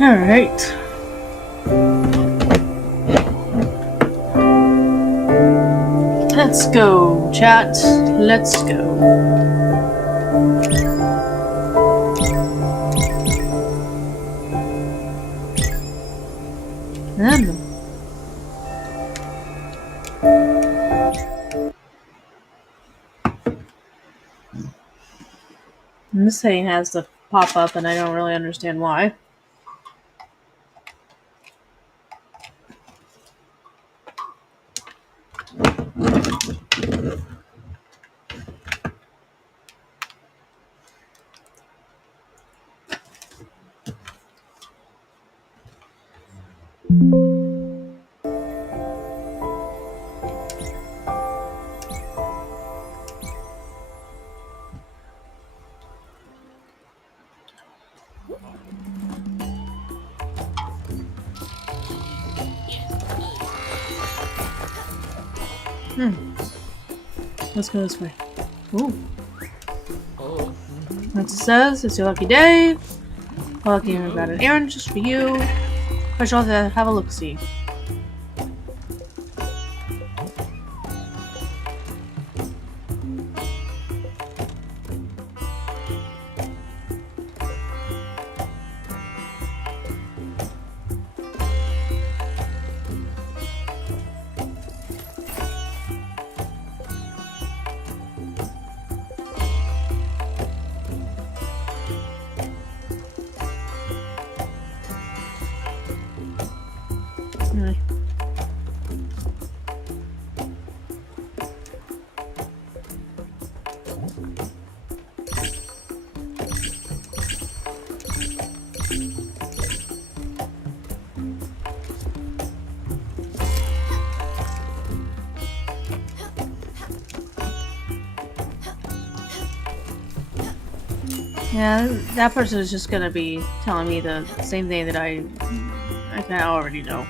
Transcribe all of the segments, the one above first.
Alright. Let's go, chat. Let's go. This thing has to pop up, and I don't really understand why. Let's go this way. Ooh. As it says, it's your lucky day. Lucky I've got an errand just for you. I shall have a look-see. Yeah, that person is just gonna be telling me the same thing that I kind of already know.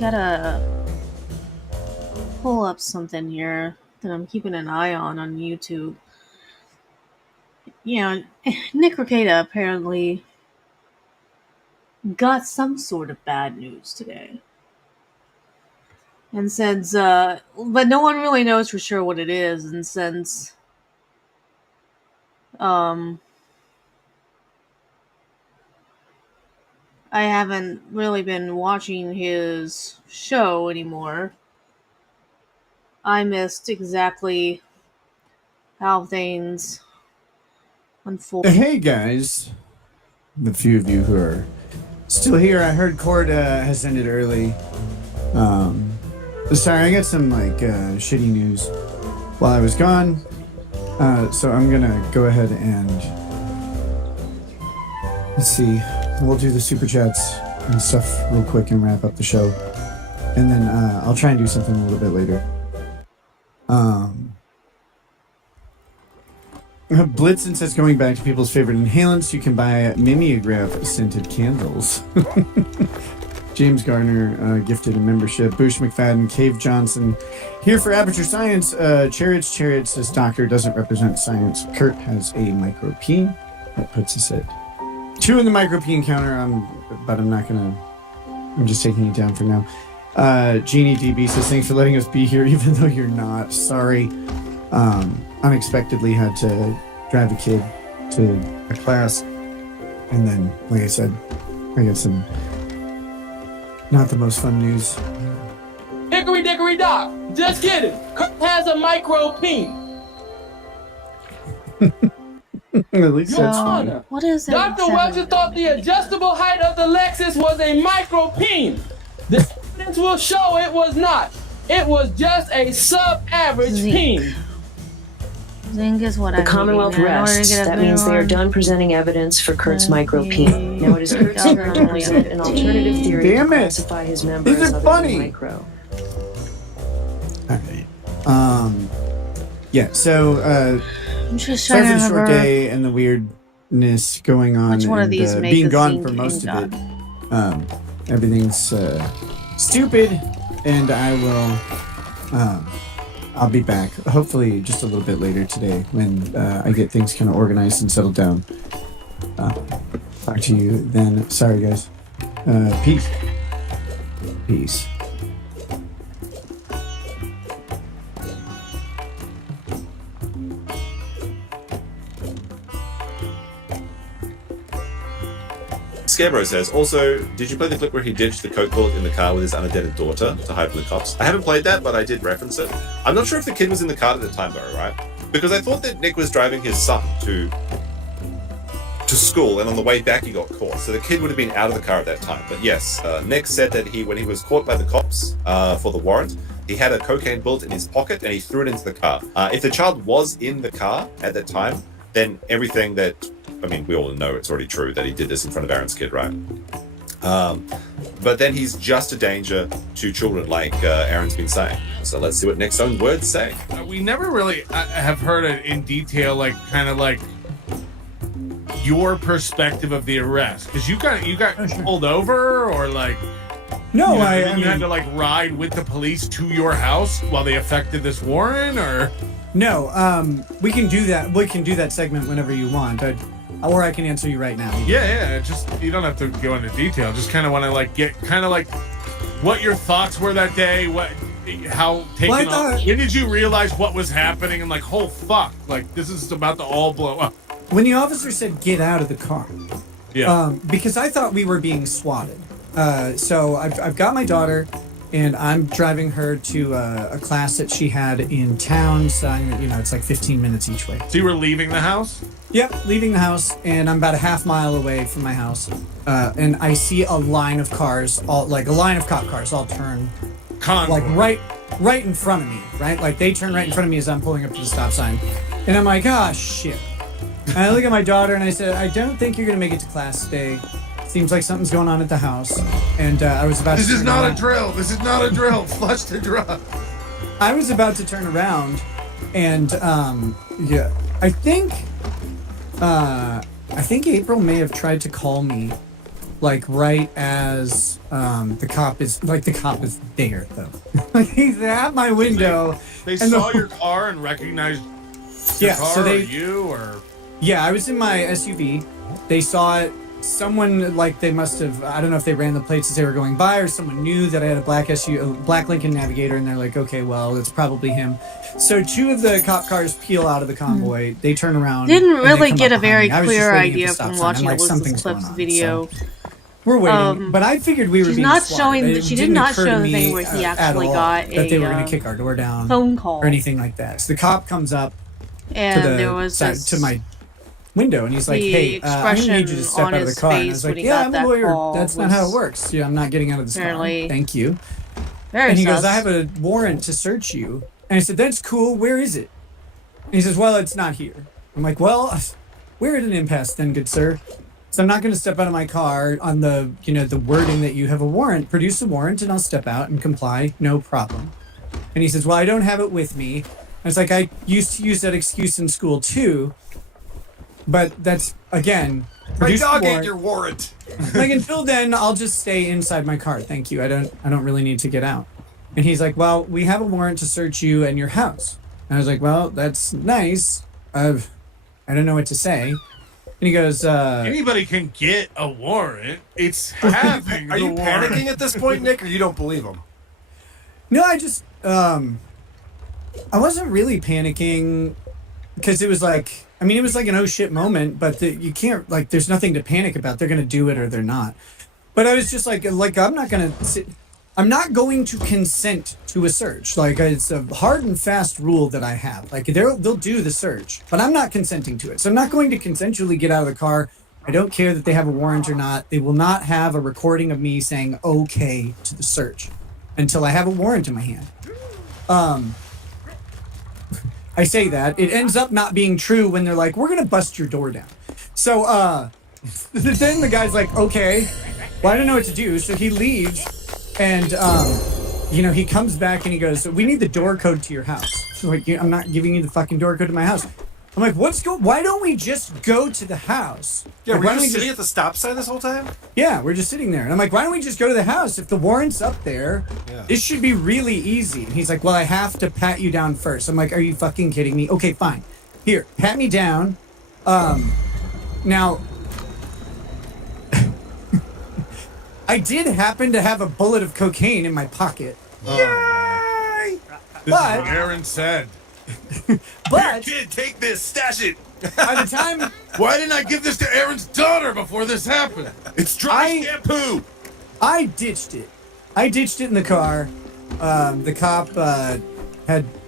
Gotta pull up something here that I'm keeping an eye on YouTube. You know, Nick Rekieta apparently got some sort of bad news today. And since, but no one really knows for sure what it is, and since, I haven't really been watching his show anymore, I missed exactly how things unfold. Hey guys, the few of you who are still here, I heard court has ended early. Sorry, I got some shitty news while I was gone, so I'm gonna go ahead and let's see. We'll do the super chats and stuff real quick and wrap up the show, and then I'll try and do something a little bit later. Blitzen says, going back to people's favorite inhalants, you can buy mimeograph scented candles. James Garner gifted a membership. Boosh McFadden, Cave Johnson, here for Aperture Science. Chariots says, Doctor doesn't represent science. Kurt has a micro peen. That puts us at 2 in the micro peen counter. But I'm just taking you down for now. Jeannie DB says, thanks for letting us be here, even though you're not. Sorry. Unexpectedly had to drive a kid to a class, and then, like I said, I got some not the most fun news. Hickory dickory dock, just kidding. Kurt has a micro peen. At least Your Honor, what is it? Dr. Webster thought the adjustable height of the Lexus was a micro peen. The evidence will show it was not. It was just a sub-average peen. think is what The Commonwealth rests. That means they are done presenting evidence for Kurt's micropene. Now it is Kurt's turn to present an alternative theory to classify his members These are other funny. than micro. Alright. Yeah, so I'm just sorry trying for to the short remember. day and the weirdness going on Which one of and these made being the gone scene for most king of it. Everything's stupid, and I will I'll be back hopefully just a little bit later today when I get things kind of organized and settled down. Talk to you then. Sorry guys. Peace. Peace. Scarecrow says, also, did you play the clip where he ditched the coke bullet in the car with his unattended daughter to hide from the cops? I haven't played that, but I did reference it. I'm not sure if the kid was in the car at the time, though, right? Because I thought that Nick was driving his son to school, and on the way back he got caught. So the kid would have been out of the car at that time. But yes, Nick said that when he was caught by the cops for the warrant, he had a cocaine bullet in his pocket and he threw it into the car. If the child was in the car at that time, then everything that, I mean, we all know it's already true that he did this in front of Aaron's kid, right? But then he's just a danger to children, like Aaron's been saying. So let's see what Nick's own words say. We never really have heard it in detail, like kind of like your perspective of the arrest, because you got pulled over, or like No, you know, I you mean, had to like ride with the police to your house while they effected this warrant, or no, we can do that. We can do that segment whenever you want, or I can answer you right now. yeah, just you don't have to go into detail. Just kind of want to like get kind of like what your thoughts were that day, how taken off. When did you realize what was happening and like, oh fuck, like this is about to all blow up? When the officer said, get out of the car, because I thought we were being swatted. So I've got my daughter, and I'm driving her to a class that she had in town. So, it's like 15 minutes each way. So you were leaving the house? Yep, leaving the house, and I'm about a half mile away from my house. And I see a line of cars, a line of cop cars, all turn. Convoy. Like right in front of me, right? Like they turn right in front of me as I'm pulling up to the stop sign. And I'm like, ah, shit. And I look at my daughter and I said, I don't think you're going to make it to class today. Seems like something's going on at the house. And I was about to This is not a drill. This is not a drill. Flush the drug. I was about to turn around and, I think April may have tried to call me, like right as the cop is there though. Like he's at my window. They saw your car and recognized your car, so they, or you, or yeah, I was in my SUV. They saw it. Someone, like, they must have, I don't know if they ran the plates as they were going by, or someone knew that I had a black black Lincoln Navigator, and they're like, okay, well, it's probably him. So 2 of the cop cars peel out of the convoy. They turn around. Didn't and they really come get up a very behind me. I was just clear waiting at the idea stop from sign. I'm watching like, Elizabeth's something's going clips on. video. So we're waiting, but I figured we were She's being not swatted. showing It that she did didn't not occur show to the me thing where he at actually all got that they were a going to kick our door down phone call or anything like that. So the cop comes up and to the there was side, to my window, and he's like, hey, I'm gonna need you to step out of the car. And I was like, yeah, I'm a lawyer. That's not how it works. Yeah, I'm not getting out of this car. Thank you. Very and he sus. goes, I have a warrant to search you. And I said, that's cool. Where is it? And he says, well, it's not here. I'm like, well, we're at an impasse then, good sir. So I'm not going to step out of my car on the, the wording that you have a warrant. Produce a warrant and I'll step out and comply. No problem. And he says, well, I don't have it with me. And it's like, I used to use that excuse in school too. But that's, again, My dog ate your warrant. Like, until then, I'll just stay inside my car. Thank you. I don't really need to get out. And he's like, well, we have a warrant to search you and your house. And I was like, well, that's nice. I don't know what to say. And he goes, anybody can get a warrant. It's having Are you warrant. panicking at this point, Nick, or you don't believe him? No, I just, I wasn't really panicking because it was like, it was like an oh shit moment, but you can't, like, there's nothing to panic about. They're going to do it or they're not. But I was just like I'm not going to consent to a search. Like, it's a hard and fast rule that I have. Like, they'll do the search, but I'm not consenting to it. So I'm not going to consensually get out of the car. I don't care that they have a warrant or not. They will not have a recording of me saying okay to the search until I have a warrant in my hand. I say that. It ends up not being true when they're like, we're going to bust your door down. So then the guy's like, okay, well, I don't know what to do. So he leaves and, he comes back and he goes, we need the door code to your house. So like, I'm not giving you the fucking door code to my house. I'm like, why don't we just go to the house? Yeah, Like, were why you don't we just sitting at the stop sign this whole time? Yeah, we're just sitting there. And I'm like, why don't we just go to the house? If the warrant's up there, this should be really easy. And he's like, well, I have to pat you down first. I'm like, are you fucking kidding me? Okay, fine. Here, pat me down. Now, I did happen to have a bullet of cocaine in my pocket. Yay! This is what Aaron said. But Here, kid, take this, stash it. by the time Why didn't I give this to Aaron's daughter before this happened? It's dry shampoo. I ditched it in the car. The cop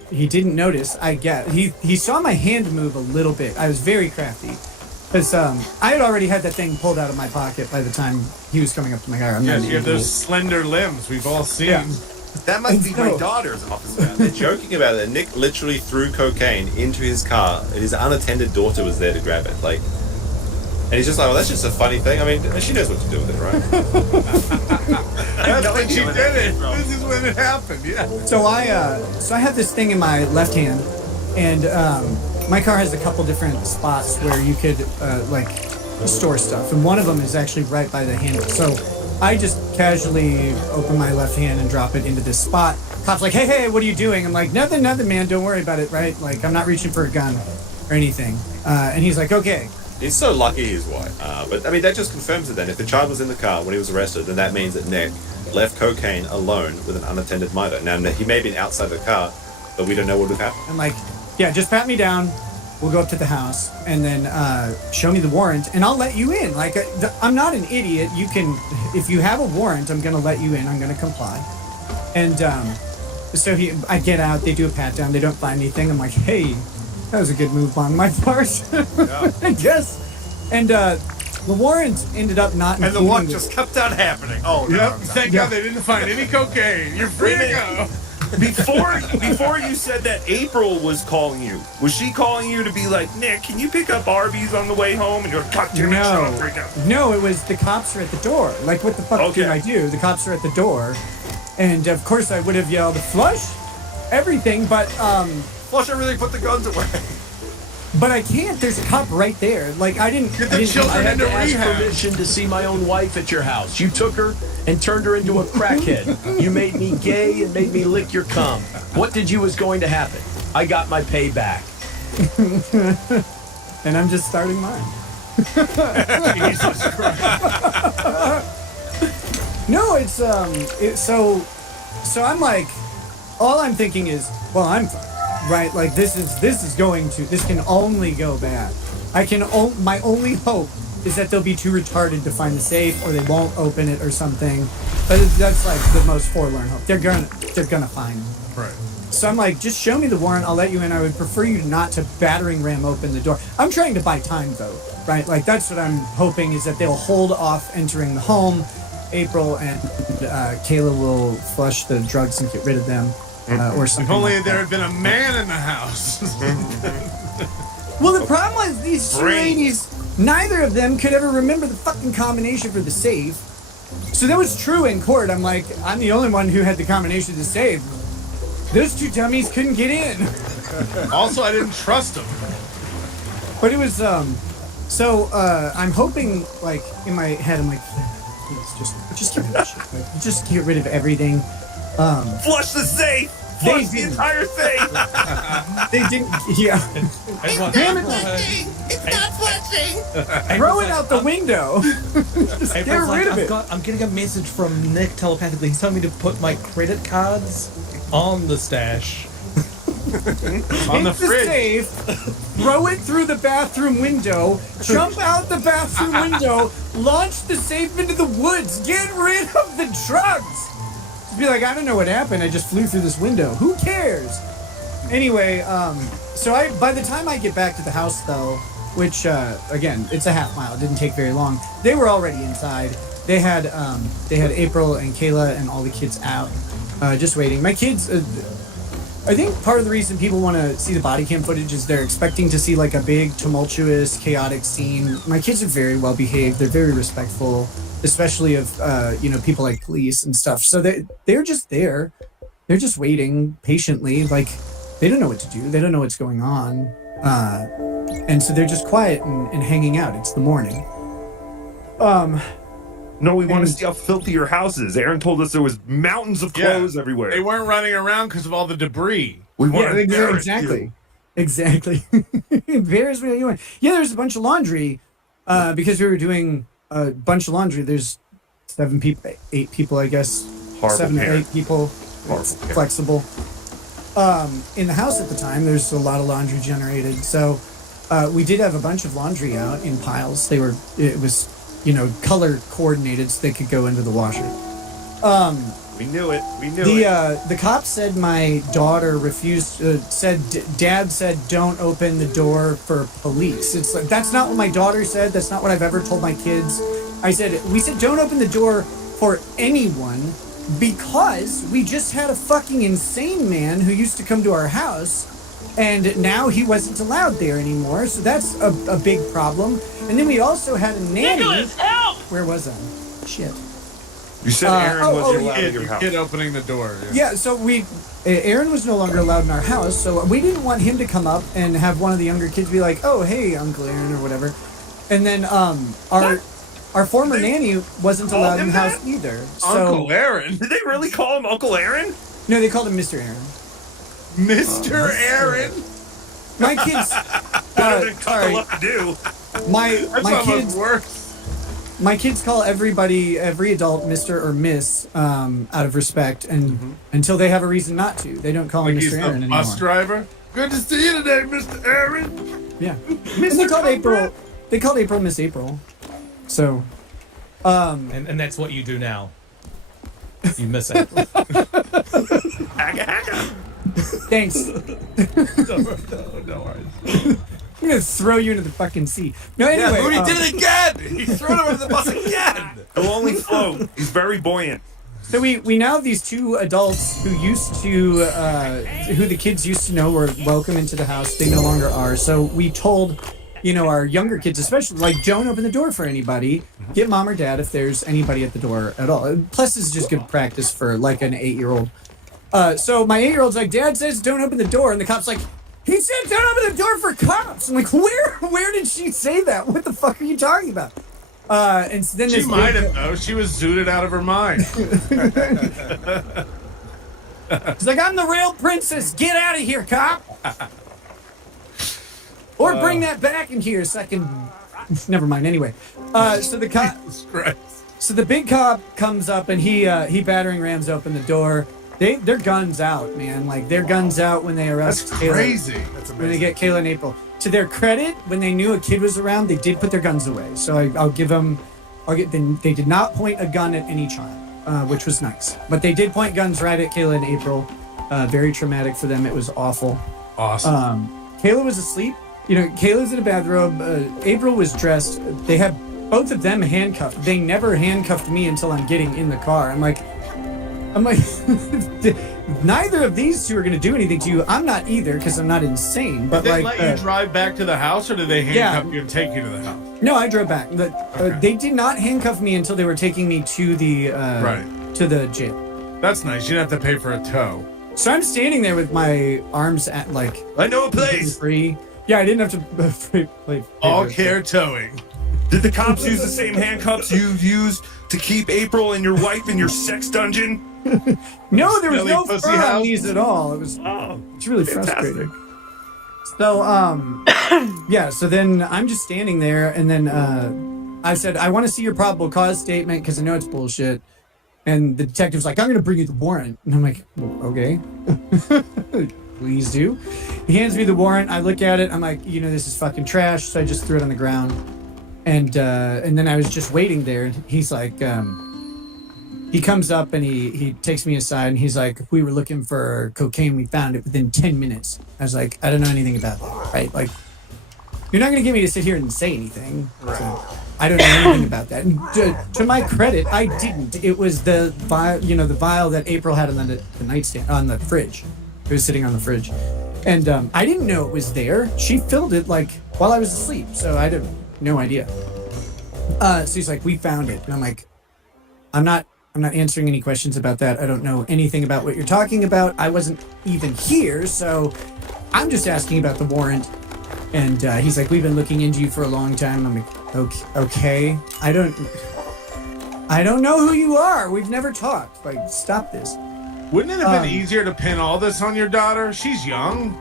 he didn't notice. He saw my hand move a little bit. I was very crafty because I had already had that thing pulled out of my pocket by the time he was coming up to my car. Yes, you have those slender limbs we've all seen. Yeah. That must be my daughter's officer. They're joking about it. Nick literally threw cocaine into his car, and his unattended daughter was there to grab it. And he's just like, well, that's just a funny thing. I mean, she knows what to do with it, right? That's when she did it. This is when it happened, yeah. So I have this thing in my left hand, and my car has a couple different spots where you could store stuff, and one of them is actually right by the handle. So I just casually open my left hand and drop it into this spot. Cop's like, hey, what are you doing? I'm like, nothing, man. Don't worry about it, right? Like, I'm not reaching for a gun or anything. And he's like, okay. He's so lucky he's white. But, I mean, that just confirms it then. If the child was in the car when he was arrested, then that means that Nick left cocaine alone with an unattended minor. Now, he may have been outside the car, but we don't know what would have happened. I'm like, yeah, just pat me down. We'll go up to the house and then show me the warrant, and I'll let you in. Like, I'm not an idiot. You can, if you have a warrant, I'm gonna let you in. I'm gonna comply. And so I get out. They do a pat down. They don't find anything. I'm like, hey, that was a good move on my part. I guess. And the warrant ended up not. And the one just kept on happening. Oh no! Yep. Thank God they didn't find any cocaine. You're free to go. Before you said that April was calling you, was she calling you to be like, Nick, can you pick up Arby's on the way home? And you're like, God damn it, shut up, freak out. No, it was the cops are at the door. Like, what the fuck did I do? The cops are at the door. And of course I would have yelled, flush everything, but flush everything, put the guns away. But I can't. There's a cop right there. Like, I didn't. Get the children into ask rehab. permission to see my own wife at your house. You took her and turned her into a crackhead. You made me gay and made me lick your cum. What did you was going to happen? I got my payback. And I'm just starting mine. Jesus Christ. No, it's so I'm like, all I'm thinking is, well, I'm fine. Right, like this can only go bad. My only hope is that they'll be too retarded to find the safe, or they won't open it or something. But that's like the most forlorn hope. They're gonna find me. Right. So I'm like, just show me the warrant, I'll let you in. I would prefer you not to battering ram open the door. I'm trying to buy time though, right? Like that's what I'm hoping, is that they'll hold off entering the home. April and Kayla will flush the drugs and get rid of them. Or something. If only like there that. had been a man in the house. Well, the problem was these two ladies, neither of them could ever remember the fucking combination for the safe. So that was true in court. I'm like, I'm the only one who had the combination to the safe. Those two dummies couldn't get in. Also, I didn't trust them. But it was, I'm hoping, like, in my head, I'm like, please, just get rid of shit. Like, just get rid of everything. Flush the safe! Flush the entire safe! They didn't, yeah. Damn it! It's not flushing! Throw it out the window! Just get rid of it! I'm getting a message from Nick telepathically. He's telling me to put my credit cards on the stash. On the Hit fridge. Safe, throw it through the bathroom window, jump out the bathroom window, launch the safe into the woods, get rid of the drugs! Be like, I don't know what happened. I just flew through this window. Who cares? Anyway, by the time I get back to the house, though, which again, it's a half mile. It didn't take very long. They were already inside. They had April and Kayla and all the kids out, just waiting. My kids, I think part of the reason people want to see the body cam footage is they're expecting to see like a big, tumultuous, chaotic scene. My kids are very well behaved. They're very respectful, especially of people like police and stuff. So they're just there. They're just waiting patiently. Like they don't know what to do. They don't know what's going on, and so they're just quiet and hanging out. It's the morning. No, we want to see how filthy your house is. Aaron told us there was mountains of clothes everywhere. They weren't running around because of all the debris. We want to exactly. Embarrass me. Yeah, there's a bunch of laundry because we were doing a bunch of laundry. There's 8 people, I guess. Horrible 7 or 8 people. Flexible. In the house at the time, there's a lot of laundry generated. So we did have a bunch of laundry out in piles. It was color coordinated so they could go into the washer. We knew it. The cop said my daughter refused. Dad said don't open the door for police. It's like that's not what my daughter said. That's not what I've ever told my kids. We said don't open the door for anyone because we just had a fucking insane man who used to come to our house. And now he wasn't allowed there anymore, so that's a big problem. And then we also had a nanny. Nicholas, help! Where was I? Shit. You said Aaron wasn't allowed in your house. Kid opening the door. Yeah, so Aaron was no longer allowed in our house, so we didn't want him to come up and have one of the younger kids be like, "Oh, hey, Uncle Aaron," or whatever. And then our former nanny wasn't allowed in the house either. Uncle Aaron? Did they really call him Uncle Aaron? No, they called him Mr. Aaron. Mr. Aaron. My kids. Sorry. My kids. Worse. My kids call every adult Mr. or Miss out of respect, and until they have a reason not to, they don't call him Mr. Aaron anymore. Bus driver. Good to see you today, Mr. Aaron. Yeah. And they called April. They called April Miss April. So. And that's what you do now. You miss April. Thanks. No worries. I'm gonna throw you into the fucking sea. No, anyway. Yeah, Moody did it again! He threw him under the bus again! He'll only float. He's very buoyant. So we now have these 2 adults who used to, who the kids used to know were welcome into the house. They no longer are. So we told, our younger kids, especially, like, don't open the door for anybody. Get mom or dad if there's anybody at the door at all. Plus, this is just good practice for, like, an 8-year-old. So my 8-year-old's like, Dad says don't open the door, and the cop's like, he said don't open the door for cops. I'm like, where did she say that? What the fuck are you talking about? And so then she might have though. She was zooted out of her mind. She's like, I'm the real princess. Get out of here, cop. Or bring that back in here so I can. Never mind. Anyway, so the cop. So the big cop comes up and he battering rams open the door. Their guns out, man. Like, their guns out when they arrest That's Kayla. crazy. That's amazing. When they get Kayla and April. To their credit, when they knew a kid was around, they did put their guns away. So I'll give them. They did not point a gun at any child, which was nice. But they did point guns right at Kayla and April. Very traumatic for them. It was awful. Awesome. Kayla was asleep. Kayla's in a bathrobe. April was dressed. They had both of them handcuffed. They never handcuffed me until I'm getting in the car. I'm like, neither of these 2 are going to do anything to you. I'm not either because I'm not insane. But did they let you drive back to the house, or did they handcuff you and take you to the house? No, I drove back. They did not handcuff me until they were taking me to the to the jail. That's nice. You didn't have to pay for a tow. So I'm standing there with my arms at I know a place. Free. Yeah, I didn't have to play all care towing. Did the cops use the same handcuffs you used to keep April and your wife in your sex dungeon? No, there was no fur on these at all. It's really frustrating. So, yeah, so then I'm just standing there, and then I said, I want to see your probable cause statement because I know it's bullshit. And the detective's like, I'm going to bring you the warrant. And I'm like, well, okay. Please do. He hands me the warrant. I look at it. I'm like, this is fucking trash. So I just threw it on the ground. And then I was just waiting there. He's like, he comes up and he takes me aside and he's like, we were looking for cocaine. We found it within 10 minutes. I was like, I don't know anything about that, right? Like, you're not going to get me to sit here and say anything. Right. So I don't know anything about that. And to my credit, I didn't. It was the vial that April had on the nightstand, on the fridge. It was sitting on the fridge. And I didn't know it was there. She filled it like while I was asleep, so I had no idea. So he's like, we found it. And I'm like, I'm not answering any questions about that. I don't know anything about what you're talking about. I wasn't even here, so I'm just asking about the warrant. And he's like, we've been looking into you for a long time. I'm like, okay. I don't know who you are. We've never talked. Like, stop this. Wouldn't it have been easier to pin all this on your daughter? She's young.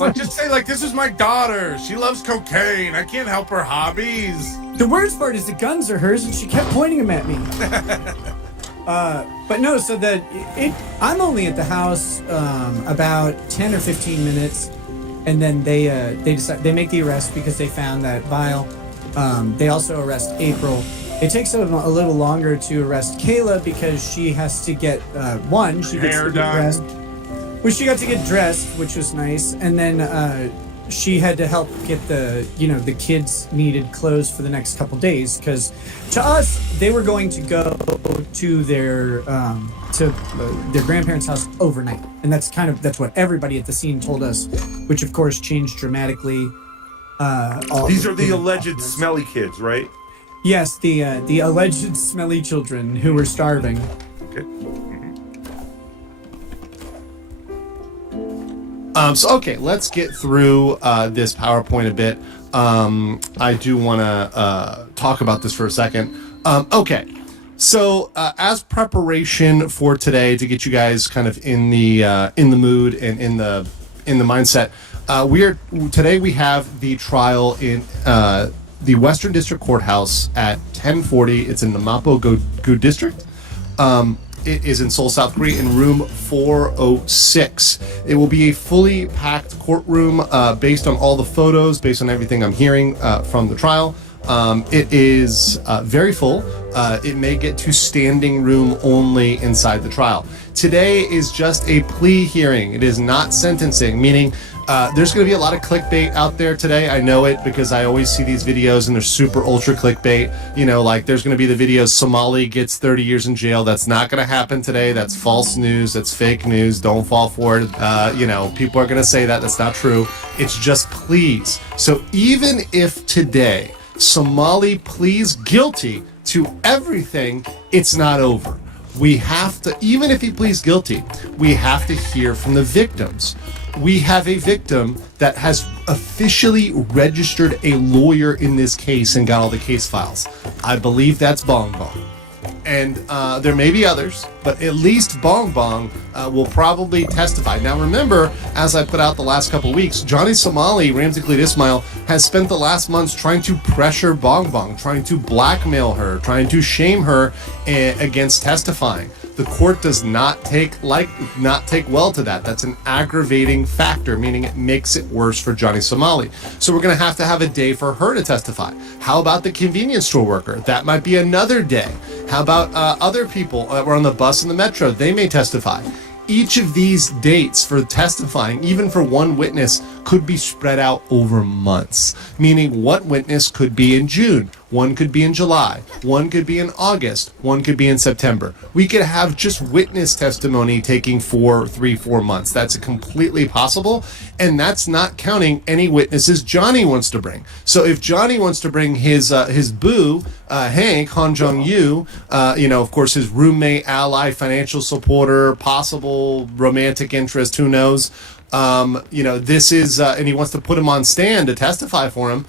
Like, just say, like, this is my daughter. She loves cocaine. I can't help her hobbies. The worst part is the guns are hers, and she kept pointing them at me. But no, so I'm only at the house about 10 or 15 minutes, and then they make the arrest because they found that vial. They also arrest April. It takes them a little longer to arrest Kayla because she has to get she gets to get dressed. Well, she got to get dressed, which was nice, and then she had to help get the kids needed clothes for the next couple days because to us they were going to go to their grandparents' house overnight, and that's what everybody at the scene told us, which of course changed dramatically. These are the alleged smelly kids, right? Yes, the alleged smelly children who were starving. Okay. Okay, let's get through this PowerPoint a bit. I do want to talk about this for a second. Okay, so as preparation for today to get you guys kind of in the mood and in the mindset, today we have the trial in the Western District Courthouse at 1040. It's in the Mapo-Gu District. It is in Seoul, South Korea, in room 406. It will be a fully packed courtroom based on all the photos, based on everything I'm hearing from the trial. It is very full. It may get to standing room only inside the trial. Today is just a plea hearing. It is not sentencing, meaning there's going to be a lot of clickbait out there today. I know it because I always see these videos and they're super ultra clickbait. You know, like there's going to be the videos, Somali gets 30 years in jail. That's not going to happen today. That's false news. That's fake news. Don't fall for it. People are going to say that. That's not true. It's just pleas. So even if today Somali pleads guilty to everything, it's not over. We have to, even if he pleads guilty, we have to hear from the victims. We have a victim that has officially registered a lawyer in this case and got all the case files. I believe that's Bong Bong. And there may be others, but at least Bong Bong will probably testify. Now remember, as I put out the last couple weeks, Johnny Somali, Ramsey Khalid Ismail, has spent the last months trying to pressure Bong Bong, trying to blackmail her, trying to shame her against testifying. The court does not take well to that. That's an aggravating factor, meaning it makes it worse for Johnny Somali. So we're going to have a day for her to testify. How about the convenience store worker? That might be another day. How about other people that were on the bus and the metro? They may testify. Each of these dates for testifying, even for one witness, could be spread out over months, meaning one witness could be in June, one could be in July, one could be in August, one could be in September. We could have just witness testimony taking 4 months. That's completely possible, and that's not counting any witnesses Johnny wants to bring. So if Johnny wants to bring his boo, Hank, Han Jong-yu, of course his roommate, ally, financial supporter, possible romantic interest, who knows, this is, and he wants to put him on stand to testify for him.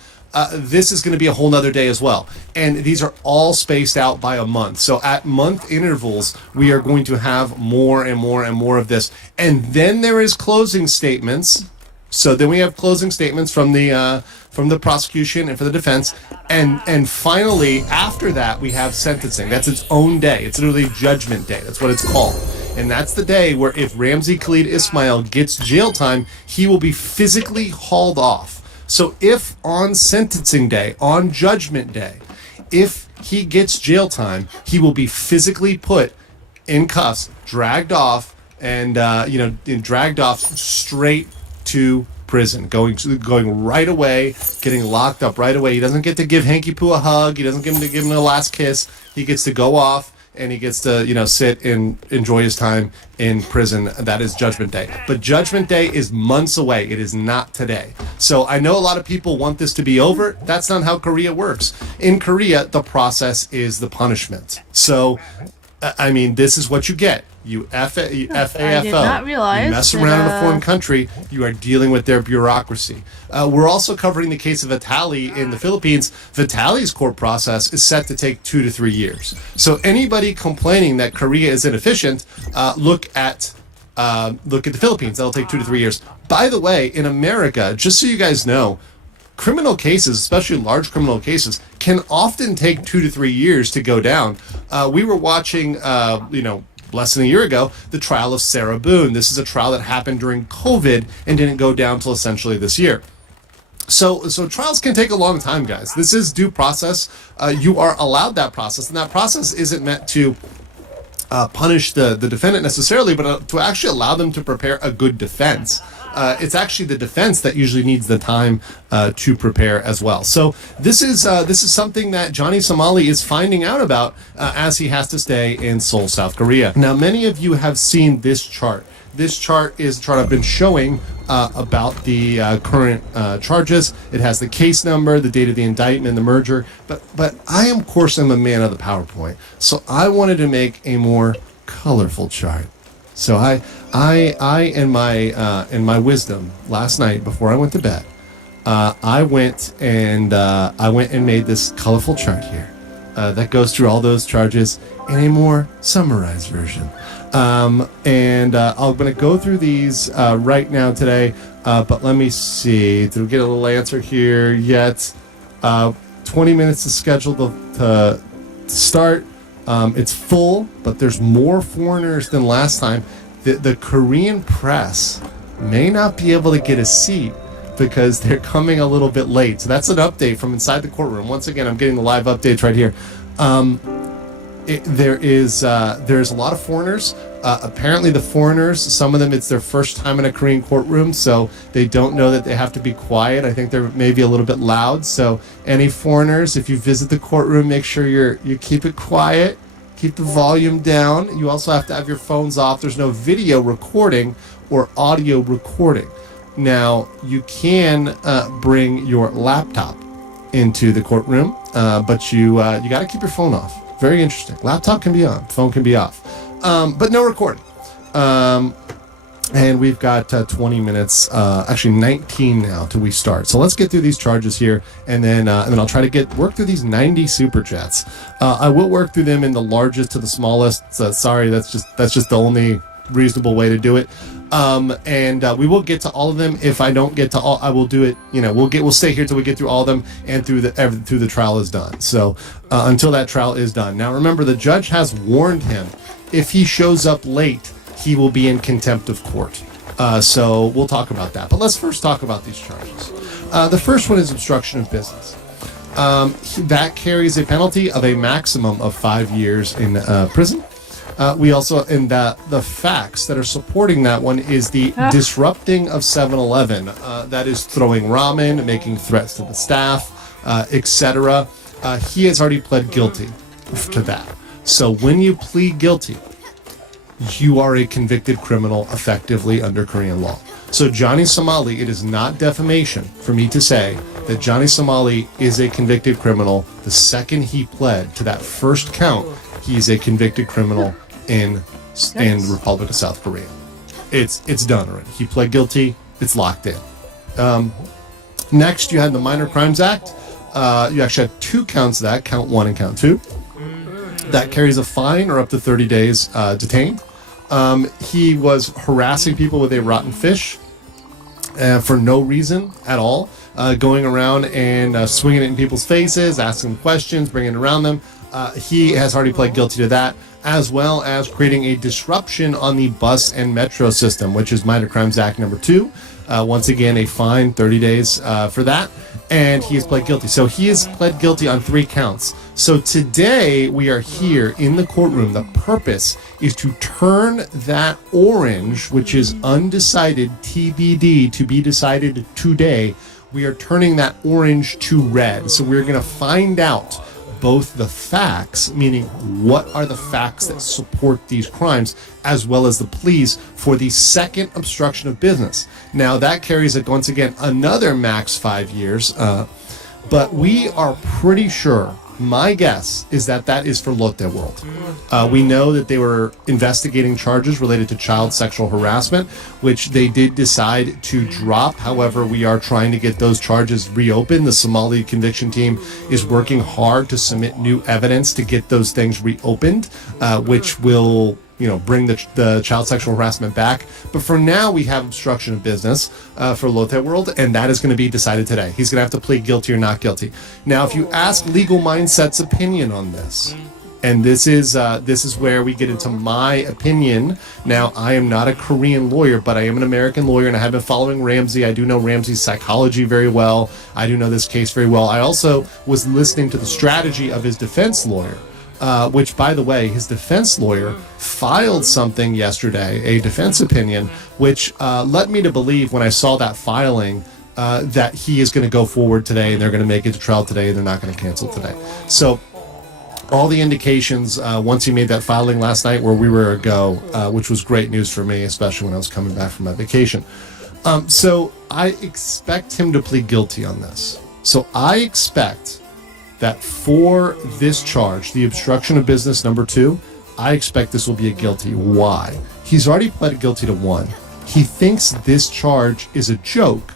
This is going to be a whole nother day as well. And these are all spaced out by a month. So at month intervals, we are going to have more and more and more of this. And then there is closing statements. So then we have closing statements from the prosecution and for the defense. And finally, after that, we have sentencing. That's its own day. It's literally judgment day. That's what it's called. And that's the day where if Ramsey Khalid Ismail gets jail time, he will be physically hauled off. So if on sentencing day, on judgment day, if he gets jail time, he will be physically put in cuffs, dragged off, and dragged off straight to prison, going right away, getting locked up right away. He doesn't get to give Hanky Poo a hug. He doesn't get to give him a last kiss. He gets to go off and he gets to, sit and enjoy his time in prison. That is Judgment Day. But Judgment Day is months away. It is not today. So I know a lot of people want this to be over. That's not how Korea works. In Korea, the process is the punishment. So, this is what you get. You FAFO, you mess around in a foreign country, you are dealing with their bureaucracy. We're also covering the case of Vitali in the Philippines. Vitali's court process is set to take 2 to 3 years. So anybody complaining that Korea is inefficient, look at the Philippines. That'll take 2 to 3 years. By the way, in America, just so you guys know, criminal cases, especially large criminal cases, can often take 2 to 3 years to go down. We were watching, less than a year ago, the trial of Sarah Boone. This is a trial that happened during COVID and didn't go down till essentially this year. So trials can take a long time, guys. This is due process. You are allowed that process, and that process isn't meant to punish the defendant necessarily, but to actually allow them to prepare a good defense. It's actually the defense that usually needs the time to prepare as well. So this is something that Johnny Somali is finding out about as he has to stay in Seoul, South Korea. Now, many of you have seen this chart. This chart is a chart I've been showing about the current charges. It has the case number, the date of the indictment, the merger. But I, of course, am a man of the PowerPoint, so I wanted to make a more colorful chart. So I in my wisdom last night before I went to bed, I went and made this colorful chart here that goes through all those charges in a more summarized version. I'm going to go through these right now today, but let me see. Did we get a little answer here yet? 20 minutes is scheduled to start. It's full, but there's more foreigners than last time. The Korean press may not be able to get a seat because they're coming a little bit late. So that's an update from inside the courtroom. Once again, I'm getting the live updates right here. There's a lot of foreigners. Apparently the foreigners, some of them, it's their first time in a Korean courtroom, so they don't know that they have to be quiet. I think they're maybe a little bit loud. So any foreigners, if you visit the courtroom, make sure you keep it quiet, keep the volume down. You also have to have your phones off. There's no video recording or audio recording. Now, you can bring your laptop into the courtroom, but you got to keep your phone off. Very interesting. Laptop can be on, phone can be off, but no recording. And we've got 20 minutes, actually 19 now till we start. So let's get through these charges here, and then I'll try to work through these 90 super chats. I will work through them in the largest to the smallest. So sorry, that's just the only reasonable way to do it. We will get to all of them. If I don't get to all, I will do it. We'll stay here till we get through all of them and through the trial is done. So until that trial is done. Now remember, the judge has warned him if he shows up late, he will be in contempt of court. So we'll talk about that. But let's first talk about these charges. The first one is obstruction of business. That carries a penalty of a maximum of 5 years in prison. We also, in the facts that are supporting that one is the disrupting of 7-Eleven. That is throwing ramen, making threats to the staff, etc. He has already pled guilty to that. So when you plead guilty, you are a convicted criminal effectively under Korean law. So Johnny Somali, it is not defamation for me to say that Johnny Somali is a convicted criminal. The second he pled to that first count, he's a convicted criminal in Republic of South Korea. It's done already. He pled guilty. It's locked in. Next, you had the Minor Crimes Act. You actually had 2 counts of that, count 1 and count 2. That carries a fine or up to 30 days detained. He was harassing people with a rotten fish for no reason at all, going around and swinging it in people's faces, asking questions, bringing it around them. He has already pled guilty to that, as well as creating a disruption on the bus and metro system, which is Minor Crimes Act number 2. Once again, a fine, 30 days for that. And he has pled guilty. So he has pled guilty on 3 counts. So today we are here in the courtroom. The purpose is to turn that orange, which is undecided, TBD, to be decided today. We are turning that orange to red. So we're going to find out both the facts, meaning what are the facts that support these crimes, as well as the pleas for the second obstruction of business. Now that carries it once again another max 5 years, but we are pretty sure. My guess is that that is for Lotte World. We know that they were investigating charges related to child sexual harassment, which they did decide to drop. However, we are trying to get those charges reopened. The Somali conviction team is working hard to submit new evidence to get those things reopened, which will bring the child sexual harassment back. But for now, we have obstruction of business for Lotte World, and that is going to be decided today. He's going to have to plead guilty or not guilty. Now, if you ask Legal Mindset's opinion on this, and this is where we get into my opinion. Now, I am not a Korean lawyer, but I am an American lawyer, and I have been following Ramsey. I do know Ramsey's psychology very well. I do know this case very well. I also was listening to the strategy of his defense lawyer. Which, by the way, his defense lawyer filed something yesterday, a defense opinion, which led me to believe when I saw that filing that he is going to go forward today and they're going to make it to trial today and they're not going to cancel today. So all the indications, once he made that filing last night, were we were a go, which was great news for me, especially when I was coming back from my vacation. So I expect him to plead guilty on this. So I expect that for this charge, the obstruction of business number 2, I expect this will be a guilty. Why? He's already pled guilty to 1. He thinks this charge is a joke,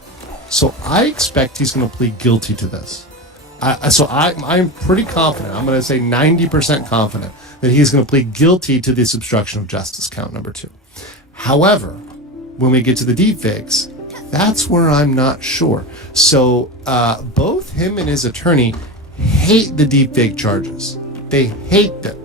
so I expect he's going to plead guilty to this. I'm pretty confident, I'm going to say 90% confident, that he's going to plead guilty to this obstruction of justice count number 2. However, when we get to the deepfakes, that's where I'm not sure. So both him and his attorney hate the deepfake charges. They hate them.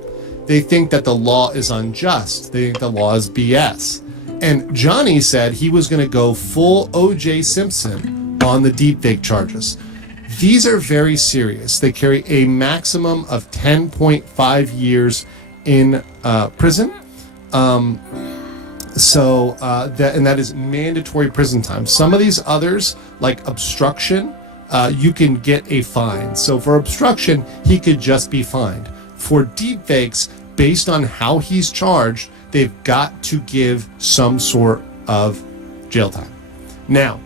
They think that the law is unjust. They think the law is BS. And Johnny said he was going to go full O.J. Simpson on the deepfake charges. These are very serious. They carry a maximum of 10.5 years in prison. And that is mandatory prison time. Some of these others, like obstruction, you can get a fine. So for obstruction, he could just be fined. For deepfakes, based on how he's charged, they've got to give some sort of jail time. Now,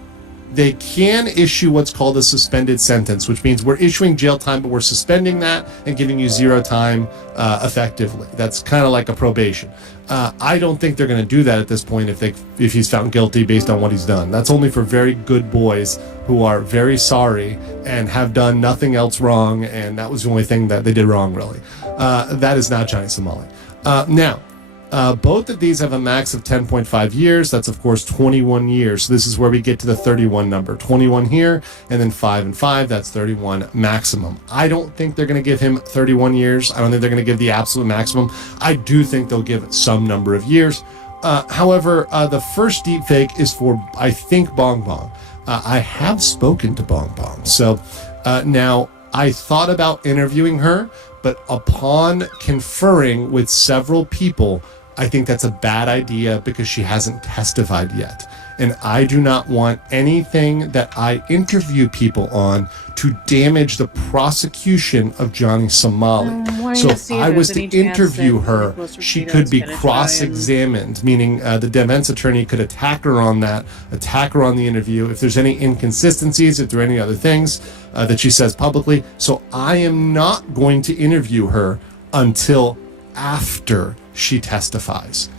they can issue what's called a suspended sentence, which means we're issuing jail time, but we're suspending that and giving you 0 time effectively. That's kind of like a probation. I don't think they're going to do that at this point if he's found guilty based on what he's done. That's only for very good boys who are very sorry and have done nothing else wrong, and that was the only thing that they did wrong, really. That is not Johnny Somali. Now, both of these have a max of 10.5 years. That's, of course, 21 years. So this is where we get to the 31 number. 21 here, and then 5 and 5, that's 31 maximum. I don't think they're going to give him 31 years. I don't think they're going to give the absolute maximum. I do think they'll give some number of years. However, the first deepfake is for, I think, Bong Bong. I have spoken to Bong Bong. So now, I thought about interviewing her, but upon conferring with several people, I think that's a bad idea because she hasn't testified yet. And I do not want anything that I interview people on to damage the prosecution of Johnny Somali. So if I was to interview her, she could be cross-examined, meaning the defense attorney could attack her on that, attack her on the interview, if there's any inconsistencies, if there are any other things that she says publicly. So I am not going to interview her until after she testifies,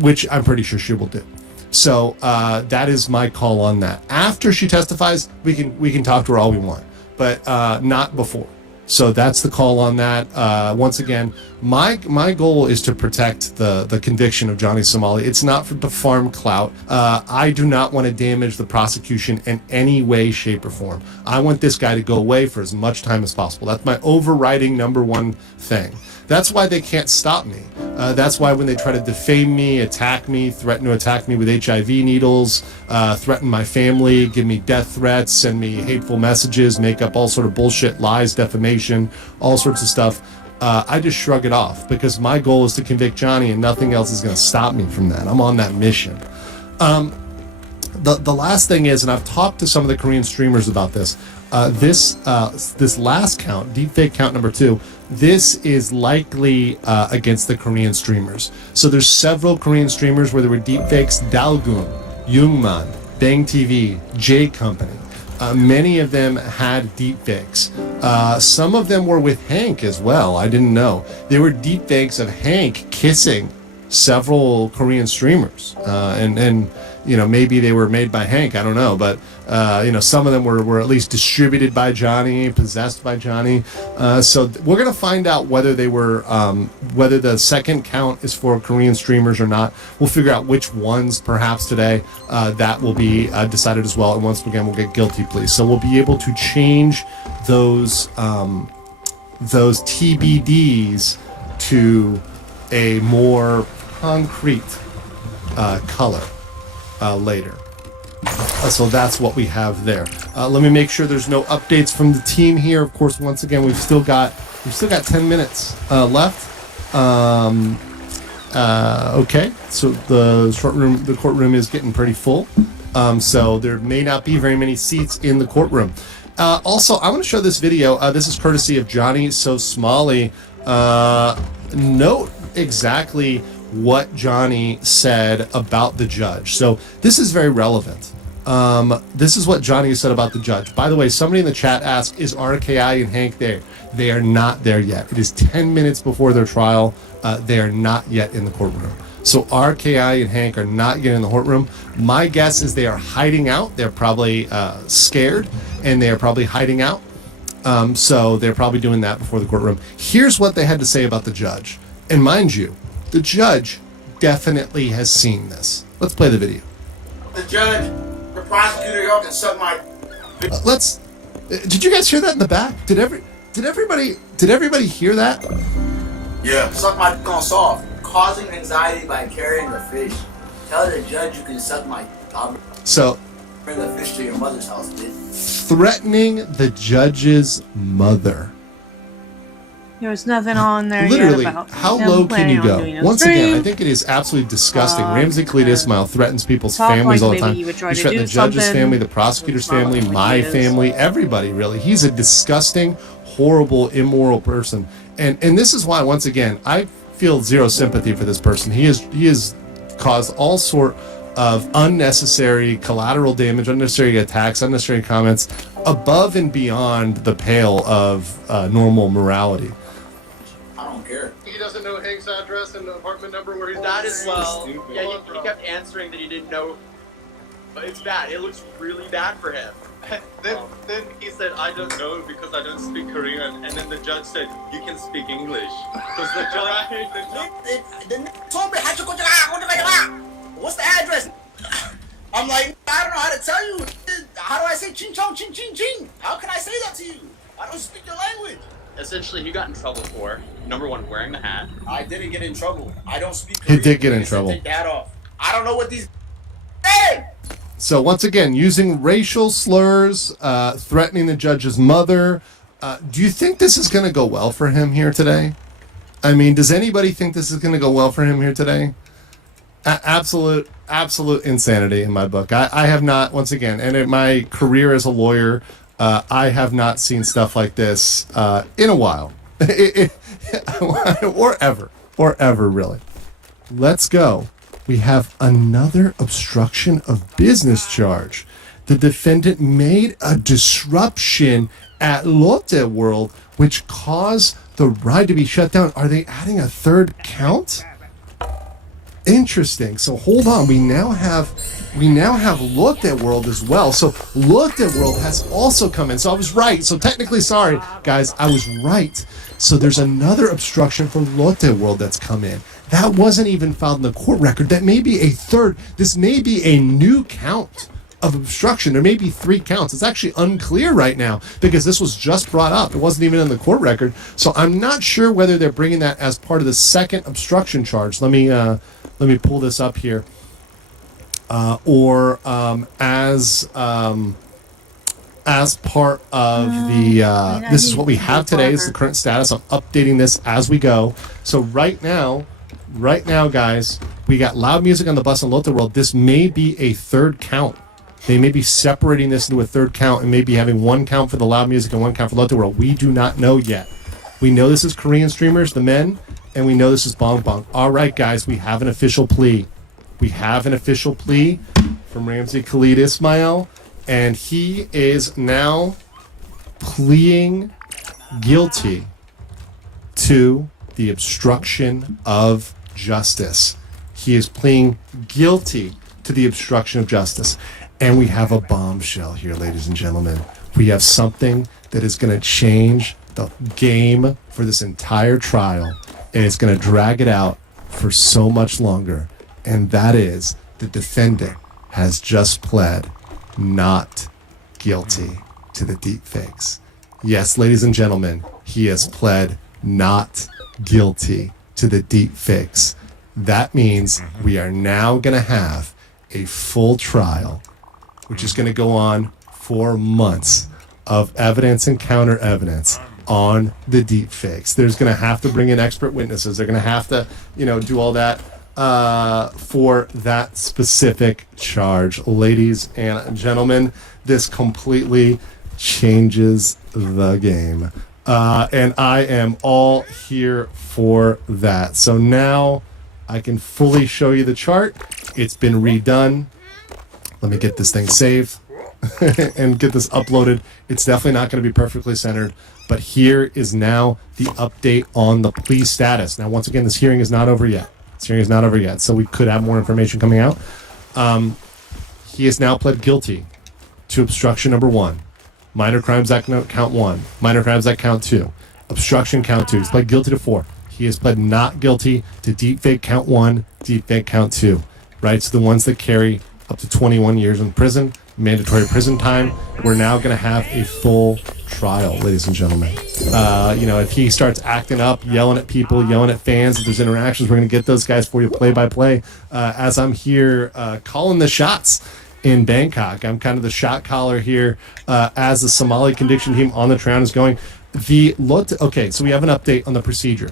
which I'm pretty sure she will do. So that is my call on that. After she testifies, we can talk to her all we want, but not before. So that's the call on that. Once again, my goal is to protect the conviction of Johnny Somali. It's not to farm clout. I do not want to damage the prosecution in any way, shape, or form. I want this guy to go away for as much time as possible. That's my overriding number one thing. That's why they can't stop me. That's why when they try to defame me, attack me, threaten to attack me with HIV needles, threaten my family, give me death threats, send me hateful messages, make up all sort of bullshit, lies, defamation, all sorts of stuff, I just shrug it off because my goal is to convict Johnny and nothing else is going to stop me from that. I'm on that mission. the last thing is, and I've talked to some of the Korean streamers about this. This last count, deepfake count number 2, this is likely against the Korean streamers. So there's several Korean streamers where there were deepfakes: Dalgun, Youngman, Bang TV, J Company. Many of them had deepfakes. Some of them were with Hank as well. I didn't know. There were deepfakes of Hank kissing several Korean streamers. And you know, maybe they were made by Hank, I don't know, but you know, some of them were at least distributed by Johnny, possessed by Johnny. So we're gonna find out whether they were whether the second count is for Korean streamers or not. We'll figure out which ones perhaps today. That will be decided as well, and once again we'll get guilty pleas. So we'll be able to change those TBDs to a more concrete color later. So that's what we have there. Let me make sure there's no updates from the team here. Of course, once again, we've still got 10 minutes left. Okay, so the courtroom is getting pretty full. So there may not be very many seats in the courtroom. Also, I want to show this video. This is courtesy of Johnny So Smalley. Note exactly what Johnny said about the judge. So this is very relevant. This is what Johnny said about the judge. By the way, somebody in the chat asked, is RKI and Hank there? They are not there yet. It is 10 minutes before their trial. They are not yet in the courtroom. So RKI and Hank are not yet in the courtroom. My guess is they are hiding out. They're probably scared, and they are probably hiding out. So they're probably doing that before the courtroom. Here's what they had to say about the judge. And mind you, the judge definitely has seen this. Let's play the video. The judge, the prosecutor, y'all can suck my. Did you guys hear that in the back? Did everybody hear that? Yeah. Suck my on soft. Causing anxiety by carrying a fish. Tell the judge you can suck my. So. Bring the fish to your mother's house, bitch. Threatening the judge's mother. There was nothing on there Literally, yet about how them low can you planning on go? doing a Once stream. again, I think it is absolutely disgusting. Ramsey Cletus Smile threatens people's families all the time. You would try He's to threatened do the judge's something. family, the prosecutor's family, my family, everybody, really. He's a disgusting, horrible, immoral person. And this is why, once again, I feel zero sympathy for this person. He has caused all sort of unnecessary collateral damage, unnecessary attacks, unnecessary comments, above and beyond the pale of normal morality. He doesn't know Hank's address and the apartment number where he's That as well. stupid. Yeah, he kept answering that he didn't know. But it's bad. It looks really bad for him. Then he said, I don't know because I don't speak Korean. And then the judge said, you can speak English. Because the judge... The told me, what's the address? I'm like, I don't know how to tell you. How do I say ching chong ching ching ching? How can I say that to you? I don't speak your language. Essentially, he got in trouble for, number one, wearing the hat. I didn't get in trouble. I don't speak Korean. He did get in trouble. Take that off. I don't know what these... Hey! So once again, using racial slurs, threatening the judge's mother. Do you think this is going to go well for him here today? I mean, does anybody think this is going to go well for him here today? Absolute insanity in my book. I have not, once again, and in my career as a lawyer, I have not seen stuff like this in a while. or ever, really. Let's go. We have another obstruction of business charge. The defendant made a disruption at Lotte World, which caused the ride to be shut down. Are they adding a third count? Interesting. So hold on. We now have Lotte World as well. So Lotte World has also come in. So I was right. So technically, sorry, guys, I was right. So there's another obstruction for Lotte World that's come in. That wasn't even filed in the court record. That may be a third. This may be a new count of obstruction. There may be 3 counts. It's actually unclear right now because this was just brought up. It wasn't even in the court record. So I'm not sure whether they're bringing that as part of the second obstruction charge. Let me pull this up here. Or as part of the this is what we have today. This is the current status. I'm updating this as we go. So right now, guys, we got loud music on the bus in Lotte World. This may be a third count They may be separating this into a third count and maybe having one count for the loud music and one count for Lotte World. We do not know yet. We know this is Korean streamers, the men, and we know this is Bong Bong. All right, guys, we have an official plea. We have an official plea from Ramsey Khalid Ismail, and he is now pleading guilty to the obstruction of justice. He is pleading guilty to the obstruction of justice. And we have a bombshell here, ladies and gentlemen. We have something that is going to change the game for this entire trial, and it's going to drag it out for so much longer. And that is the defendant has just pled not guilty to the deepfakes. Yes, ladies and gentlemen, he has pled not guilty to the deepfakes. That means we are now going to have a full trial, which is going to go on for months of evidence and counter evidence on the deepfakes. There's going to have to bring in expert witnesses. They're going to have to, do all that for that specific charge. Ladies and gentlemen, this completely changes the game. And I am all here for that. So now I can fully show you the chart. It's been redone. Let me get this thing saved and get this uploaded. It's definitely not going to be perfectly centered, but here is now the update on the plea status. Now, once again, this hearing is not over yet. So we could have more information coming out. He has now pled guilty to obstruction number 1, Minor Crimes Act count 1, Minor Crimes Act count 2, obstruction count 2. He's pled guilty to 4. He has pled not guilty to deepfake count 1, deepfake count 2. Right, so the ones that carry up to 21 years in prison, mandatory prison time. We're now going to have a full trial, ladies and gentlemen. If he starts acting up, yelling at people, yelling at fans, if there's interactions, we're going to get those guys for you play by play. As I'm here calling the shots in Bangkok, I'm kind of the shot caller here as the Somali conviction team on the ground is going. Okay, so we have an update on the procedure.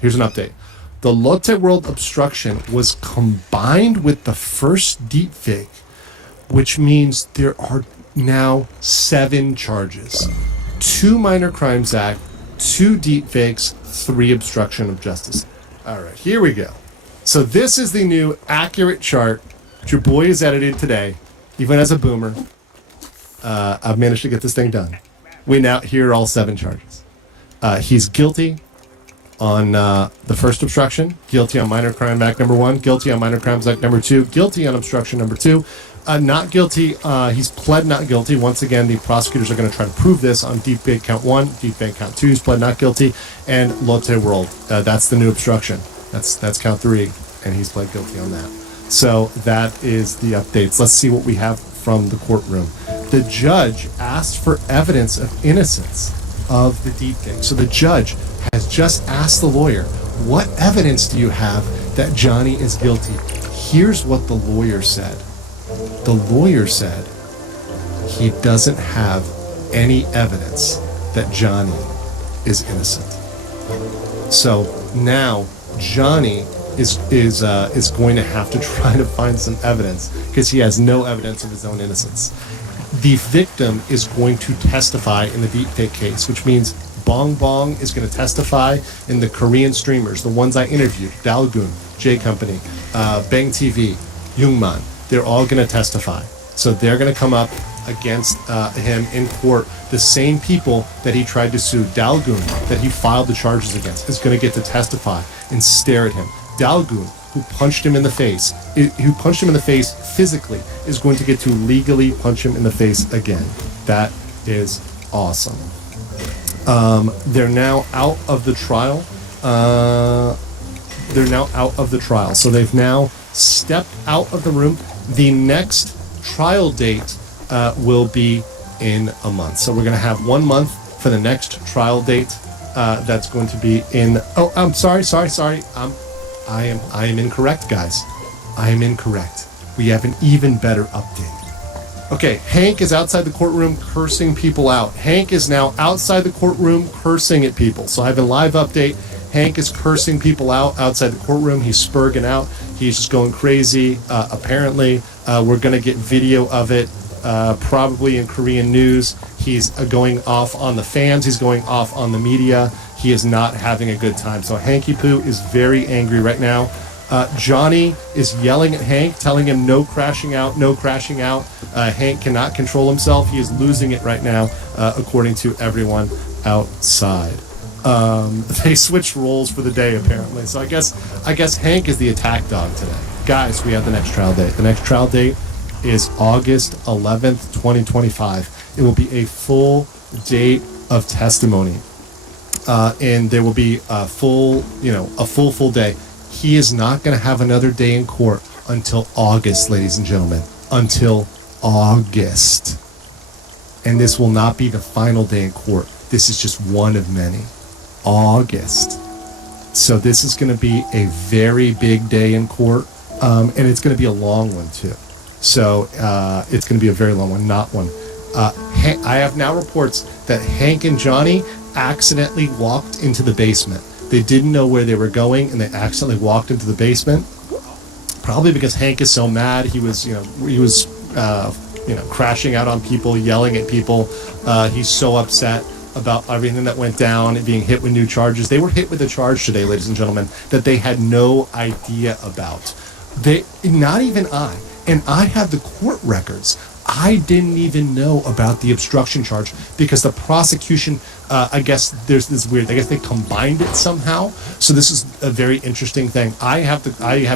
Here's an update. The Lotte World obstruction was combined with the first deepfake, which means there are now 7 charges. 2 Minor Crimes Act, 2 deepfakes, 3 obstruction of justice. All right, here we go. So this is the new accurate chart that your boy has edited today, even as a boomer. I've managed to get this thing done. Here are all 7 charges. He's guilty on the first obstruction, guilty on Minor Crime Act number 1, guilty on Minor Crimes Act number 2, guilty on obstruction number 2, not guilty. He's pled not guilty. Once again, the prosecutors are going to try to prove this on deepfake count 1, deepfake count 2. He's pled not guilty, and Lotte World. That's the new obstruction. That's count 3, and he's pled guilty on that. So that is the updates. Let's see what we have from the courtroom. The judge asked for evidence of innocence of the deepfake. So the judge has just asked the lawyer, what evidence do you have that Johnny is guilty? Here's what the lawyer said. The lawyer said he doesn't have any evidence that Johnny is innocent. So now Johnny is going to have to try to find some evidence because he has no evidence of his own innocence. The victim is going to testify in the deepfake case, which means Bong Bong is going to testify in the Korean streamers, the ones I interviewed, Dalgun, J Company, Bang TV, Youngman. They're all going to testify. So they're going to come up against him in court. The same people that he tried to sue, Dalgun, that he filed the charges against, is going to get to testify and stare at him. Dalgun, who punched him in the face, physically, is going to get to legally punch him in the face again. That is awesome. They're now out of the trial. So they've now stepped out of the room. The next trial date will be in a month. So we're going to have 1 month for the next trial date. That's going to be in. Oh, I'm sorry. I am incorrect, guys. I am incorrect. We have an even better update. Okay, Hank is outside the courtroom cursing people out. Hank is now outside the courtroom cursing at people. So I have a live update. Hank is cursing people out outside the courtroom. He's spurging out. He's just going crazy. Apparently, we're going to get video of it, probably in Korean news. He's going off on the fans. He's going off on the media. He is not having a good time. So Hanky Poo is very angry right now. Johnny is yelling at Hank, telling him no crashing out, no crashing out. Hank cannot control himself. He is losing it right now, according to everyone outside. They switched roles for the day, apparently. So I guess Hank is the attack dog today. Guys, we have the next trial date. The next trial date is August 11th, 2025. It will be a full date of testimony. And there will be a full day. He is not going to have another day in court until August, ladies and gentlemen. Until August. And this will not be the final day in court. This is just one of many. August. So this is going to be a very big day in court. And it's going to be a long one, too. So it's going to be a very long one, not one. I have now reports that Hank and Johnny accidentally walked into the basement. They didn't know where they were going, and they accidentally walked into the basement. Probably because Hank is so mad. He was crashing out on people, yelling at people. He's so upset about everything that went down and being hit with new charges. They were hit with a charge today, ladies and gentlemen, that they had no idea about. Not even I. And I have the court records. I didn't even know about the obstruction charge because the prosecution, I guess there's this weird, I guess they combined it somehow. So this is a very interesting thing. I have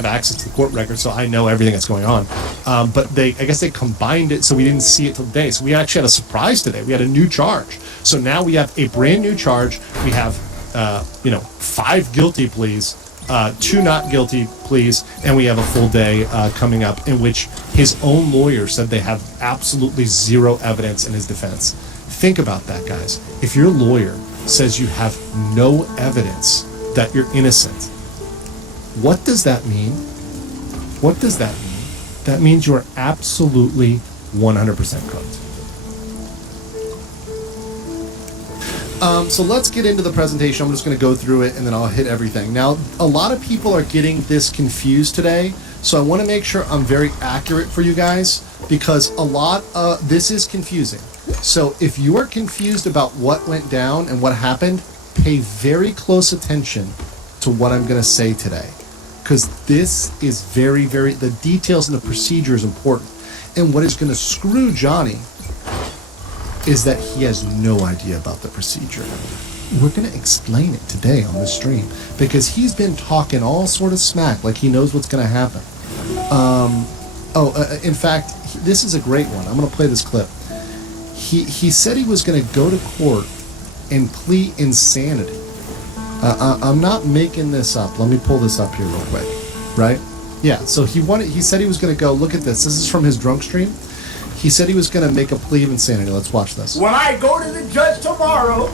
access to the court records, so I know everything that's going on. But I guess they combined it so we didn't see it till today. So we actually had a surprise today. We had a new charge. So now we have a brand new charge. We have, 5 guilty pleas. 2 not guilty pleas, and we have a full day coming up in which his own lawyer said they have absolutely zero evidence in his defense. Think about that, guys. If your lawyer says you have no evidence that you're innocent, what does that mean? What does that mean? That means you are absolutely 100% cooked. So let's get into the presentation. I'm just going to go through it and then I'll hit everything. Now, a lot of people are getting this confused today, so I want to make sure I'm very accurate for you guys because a lot of this is confusing. So if you are confused about what went down and what happened, pay very close attention to what I'm going to say today because this is very, very, the details and the procedure is important. And what is going to screw Johnny is that he has no idea about the procedure. We're going to explain it today on this stream because he's been talking all sort of smack like he knows what's going to happen. In fact, this is a great one. I'm going to play this clip. He said he was going to go to court and plead insanity. I'm not making this up. Let me pull this up here real quick. Right? Yeah, so he said he was going to go, look at this. This is from his drunk stream. He said he was going to make a plea of insanity. Let's watch this. When I go to the judge tomorrow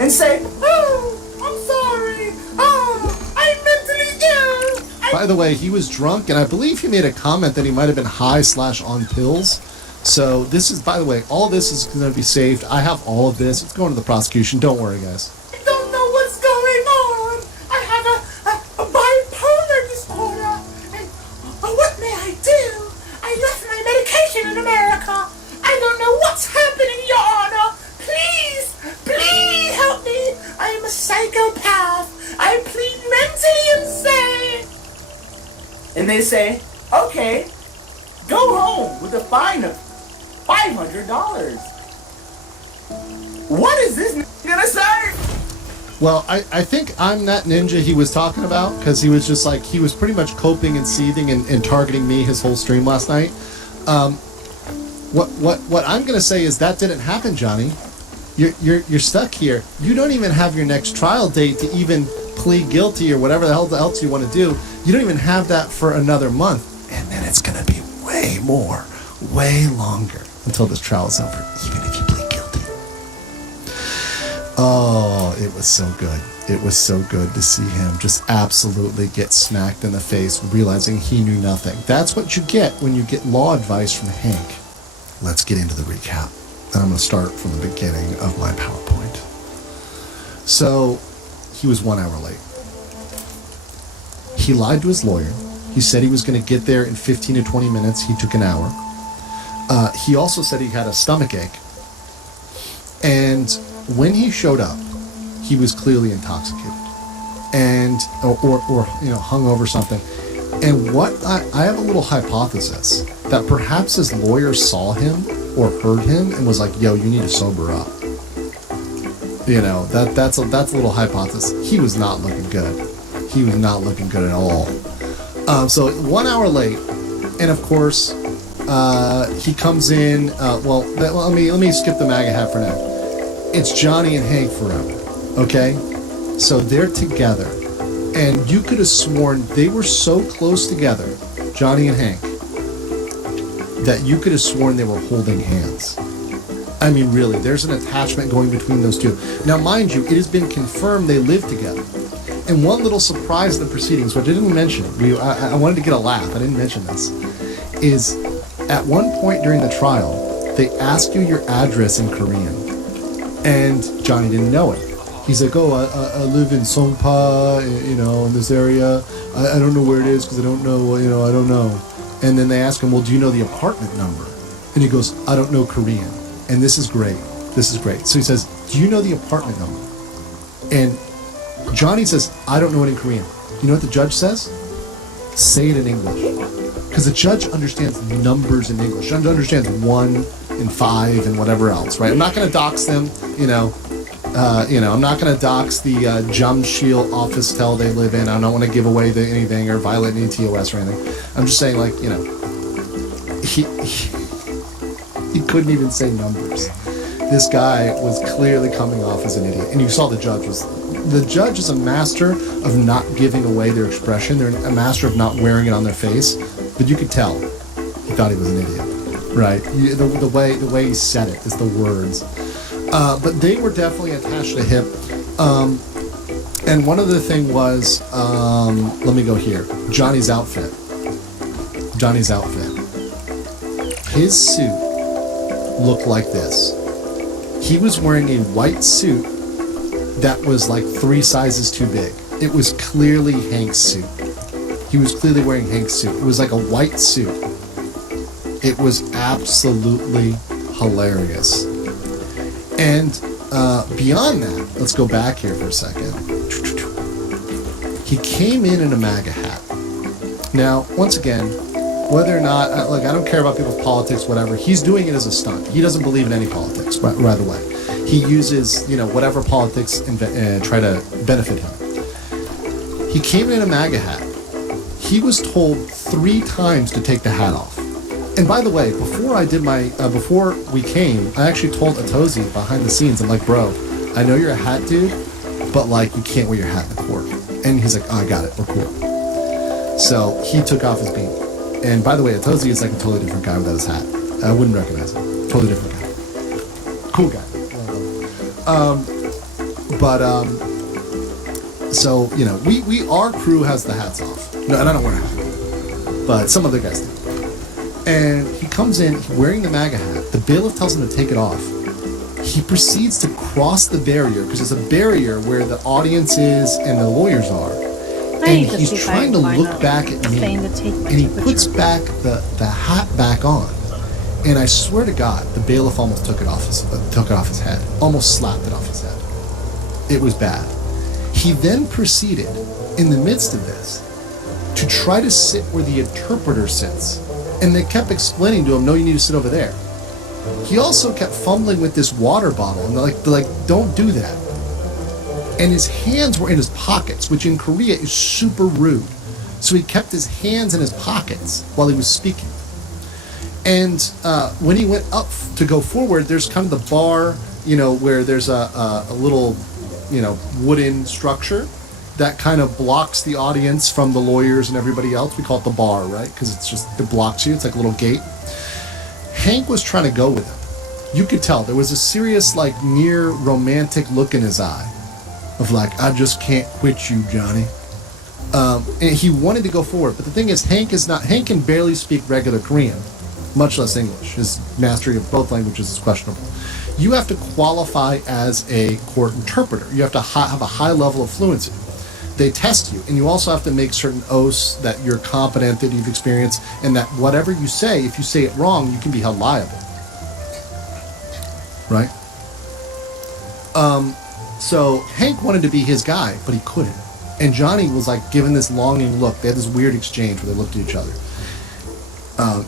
and say, oh, I'm sorry, oh, I'm mentally ill. By the way, he was drunk, and I believe he made a comment that he might have been high/on pills. So this is, by the way, all this is going to be saved. I have all of this. It's going to the prosecution. Don't worry, guys. I don't know what's going on. I have a bipolar disorder. And what may I do? I left my medication in America. I don't know what's happening, Your Honor. Please help me. I am a psychopath. I plead mentally insane. And they say, okay, go home with a fine of $500. What is this gonna say? Well, I think I'm that ninja he was talking about because he was just like, he was pretty much coping and seething and targeting me his whole stream last night. What I'm going to say is that didn't happen, Johnny. You're stuck here. You don't even have your next trial date to even plead guilty or whatever the hell else you want to do. You don't even have that for another month. And then it's going to be way longer until this trial is over, even if you plead guilty. Oh, it was so good. It was so good to see him just absolutely get smacked in the face, realizing he knew nothing. That's what you get when you get law advice from Hank. Let's get into the recap. And I'm going to start from the beginning of my PowerPoint. So, he was 1 hour late. He lied to his lawyer. He said he was going to get there in 15 to 20 minutes. He took an hour. He also said he had a stomach ache. And when he showed up, he was clearly intoxicated and or hung over something. And what I have a little hypothesis that perhaps his lawyer saw him or heard him and was like, yo, you need to sober up. That's a little hypothesis. He was not looking good. He was not looking good at all. So 1 hour late, and of course, he comes in. Let me skip the MAGA hat for now. It's Johnny and Hank forever. Okay, so they're together, and you could have sworn they were so close together, Johnny and Hank, that you could have sworn they were holding hands. I mean, really, there's an attachment going between those two. Now, mind you, it has been confirmed they live together. And one little surprise in the proceedings, which I didn't mention, I wanted to get a laugh, I didn't mention this, is at one point during the trial, they ask you your address in Korean. And Johnny didn't know it. He's like, I live in Songpa, in this area. I don't know where it is because I don't know, I don't know. And then they ask him, well, do you know the apartment number? And he goes, I don't know Korean. And this is great. So he says, do you know the apartment number? And Johnny says, I don't know it in Korean. You know what the judge says? Say it in English. Because the judge understands numbers in English. He understands 1 and 5 and whatever else, right? I'm not going to dox them, I'm not going to dox the Jamshil office tel they live in. I don't want to give away anything or violate any TOS or anything. I'm just saying, he couldn't even say numbers. This guy was clearly coming off as an idiot. And you saw the judge is a master of not giving away their expression. They're a master of not wearing it on their face. But you could tell he thought he was an idiot, right? The way he said it is the words. But they were definitely attached to hip. And one other thing was, let me go here. Johnny's outfit. His suit looked like this. He was wearing a white suit that was like 3 sizes too big. It was clearly Hank's suit. He was clearly wearing Hank's suit. It was like a white suit. It was absolutely hilarious. And beyond that, let's go back here for a second. He came in a MAGA hat. Now, once again, whether or not, I don't care about people's politics, whatever. He's doing it as a stunt. He doesn't believe in any politics, by the way. He uses, whatever politics try to benefit him. He came in a MAGA hat. He was told 3 times to take the hat off. And by the way, before we came, I actually told Atozi behind the scenes, I'm like, bro, I know you're a hat dude, but you can't wear your hat in the court. And he's like, oh, I got it, we're cool. So he took off his beanie. And by the way, Atozi is like a totally different guy without his hat. I wouldn't recognize him. Totally different guy. Cool guy. So, our crew has the hats off. No, and I don't wear a hat. But some other guys do. And he comes in wearing the MAGA hat. The bailiff tells him to take it off. He proceeds to cross the barrier, because there's a barrier where the audience is and the lawyers are. And he's trying to look back at me, and he puts back the hat back on. And I swear to God, the bailiff almost took it off his head. Almost slapped it off his head. It was bad. He then proceeded, in the midst of this, to try to sit where the interpreter sits. And they kept explaining to him, no, you need to sit over there. He also kept fumbling with this water bottle, and they're like, don't do that. And his hands were in his pockets, which in Korea is super rude. So he kept his hands in his pockets while he was speaking. And when he went up to go forward, there's kind of the bar, where there's a little, wooden structure that kind of blocks the audience from the lawyers and everybody else. We call it the bar, right? Because it blocks you. It's like a little gate. Hank was trying to go with him. You could tell there was a serious, near romantic look in his eye of I just can't quit you, Johnny. And he wanted to go forward. But the thing is, Hank can barely speak regular Korean, much less English. His mastery of both languages is questionable. You have to qualify as a court interpreter. You have to have a high level of fluency. they test you, and you also have to make certain oaths that you're competent, that you've experienced, and that whatever you say, if you say it wrong, you can be held liable. Right? So Hank wanted to be his guy, but he couldn't. And Johnny was like giving this longing look. They had this weird exchange where they looked at each other.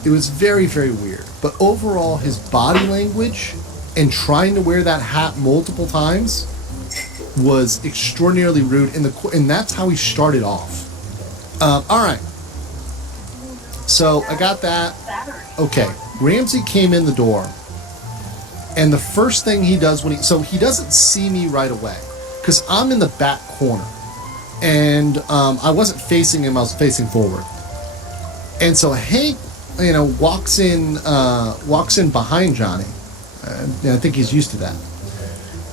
It was very, very weird. But overall, his body language and trying to wear that hat multiple times was extraordinarily rude, and that's how he started off. All right. So I got that. Okay. Ramsey came in the door, and the first thing he does he doesn't see me right away because I'm in the back corner, and I wasn't facing him. I was facing forward, and so Hank, walks in behind Johnny. I think he's used to that,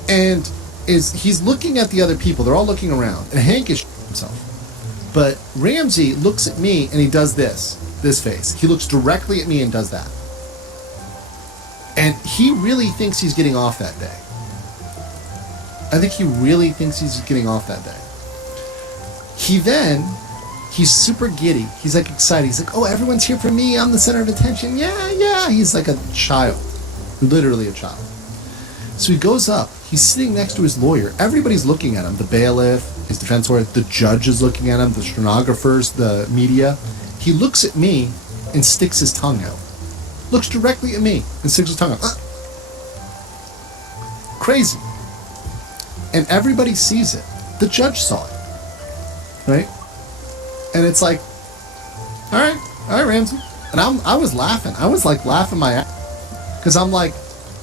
and he's looking at the other people. They're all looking around, and Hank is himself. But Ramsey looks at me and he does this face. He looks directly at me and does that. And he really thinks he's getting off that day. I think he really thinks he's getting off that day. He's super giddy. He's like excited. He's like, oh, everyone's here for me. I'm the center of attention. Yeah. He's like a child. Literally a child. So he goes up. He's sitting next to his lawyer. Everybody's looking at him. The bailiff, his defense lawyer, the judge is looking at him, the stenographers, the media. He looks at me and sticks his tongue out. Looks directly at me and sticks his tongue out. Crazy. And everybody sees it. The judge saw it. Right? And it's like, all right, Ramsey. And I was laughing. I was like laughing my ass. Because I'm like,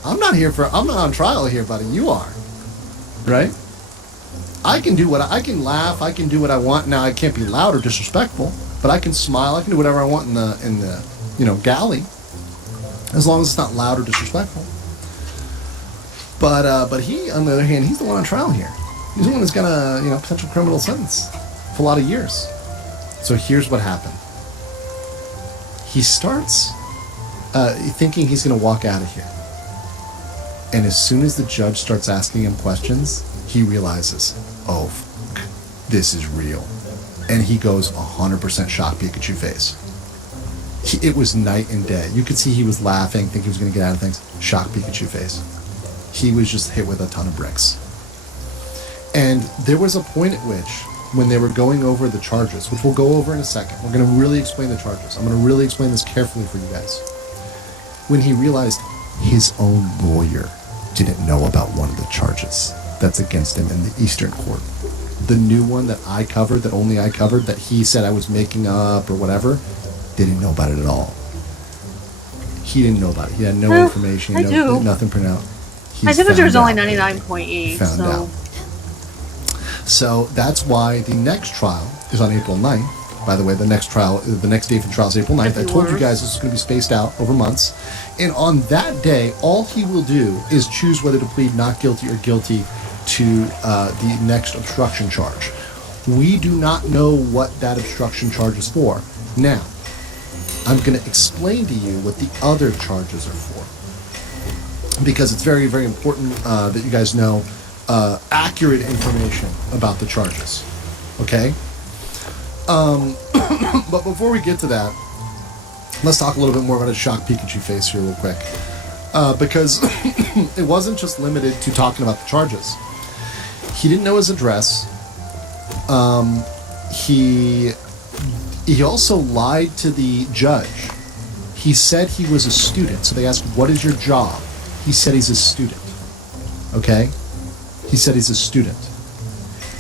I'm not on trial here, buddy. You are. Right? I can laugh, I can do what I want. Now I can't be loud or disrespectful, but I can smile, I can do whatever I want in the galley. As long as it's not loud or disrespectful. But he, on the other hand, he's the one on trial here. He's the one that's got a potential criminal sentence for a lot of years. So here's what happened. He starts thinking he's going to walk out of here. And as soon as the judge starts asking him questions, he realizes, oh, this is real. And he goes 100% shocked Pikachu face. It was night and day. You could see he was laughing, thinking he was going to get out of things. Shocked Pikachu face. He was just hit with a ton of bricks. And there was a point at which, when they were going over the charges, which we'll go over in a second, we're going to really explain the charges. I'm going to really explain this carefully for you guys. When he realized his own lawyer didn't know about one of the charges that's against him in the Eastern Court. The new one that I covered, that only I covered, that he said I was making up or whatever, didn't know about it at all. He didn't know about it. He had no information. Nothing printed out. My temperature is only 99.8. Found out. So that's why the next trial is on April 9th. By the way, the next day for the trial is April 9th. I told you guys this is going to be spaced out over months. And on that day, all he will do is choose whether to plead not guilty or guilty to the next obstruction charge. We do not know what that obstruction charge is for. Now, I'm going to explain to you what the other charges are for. Because it's very, very important that you guys know accurate information about the charges. Okay? But before we get to that, let's talk a little bit more about his shocked Pikachu face here real quick. Because it wasn't just limited to talking about the charges. He didn't know his address. He also lied to the judge. He said he was a student. So they asked, what is your job? He said he's a student. Okay? He said he's a student.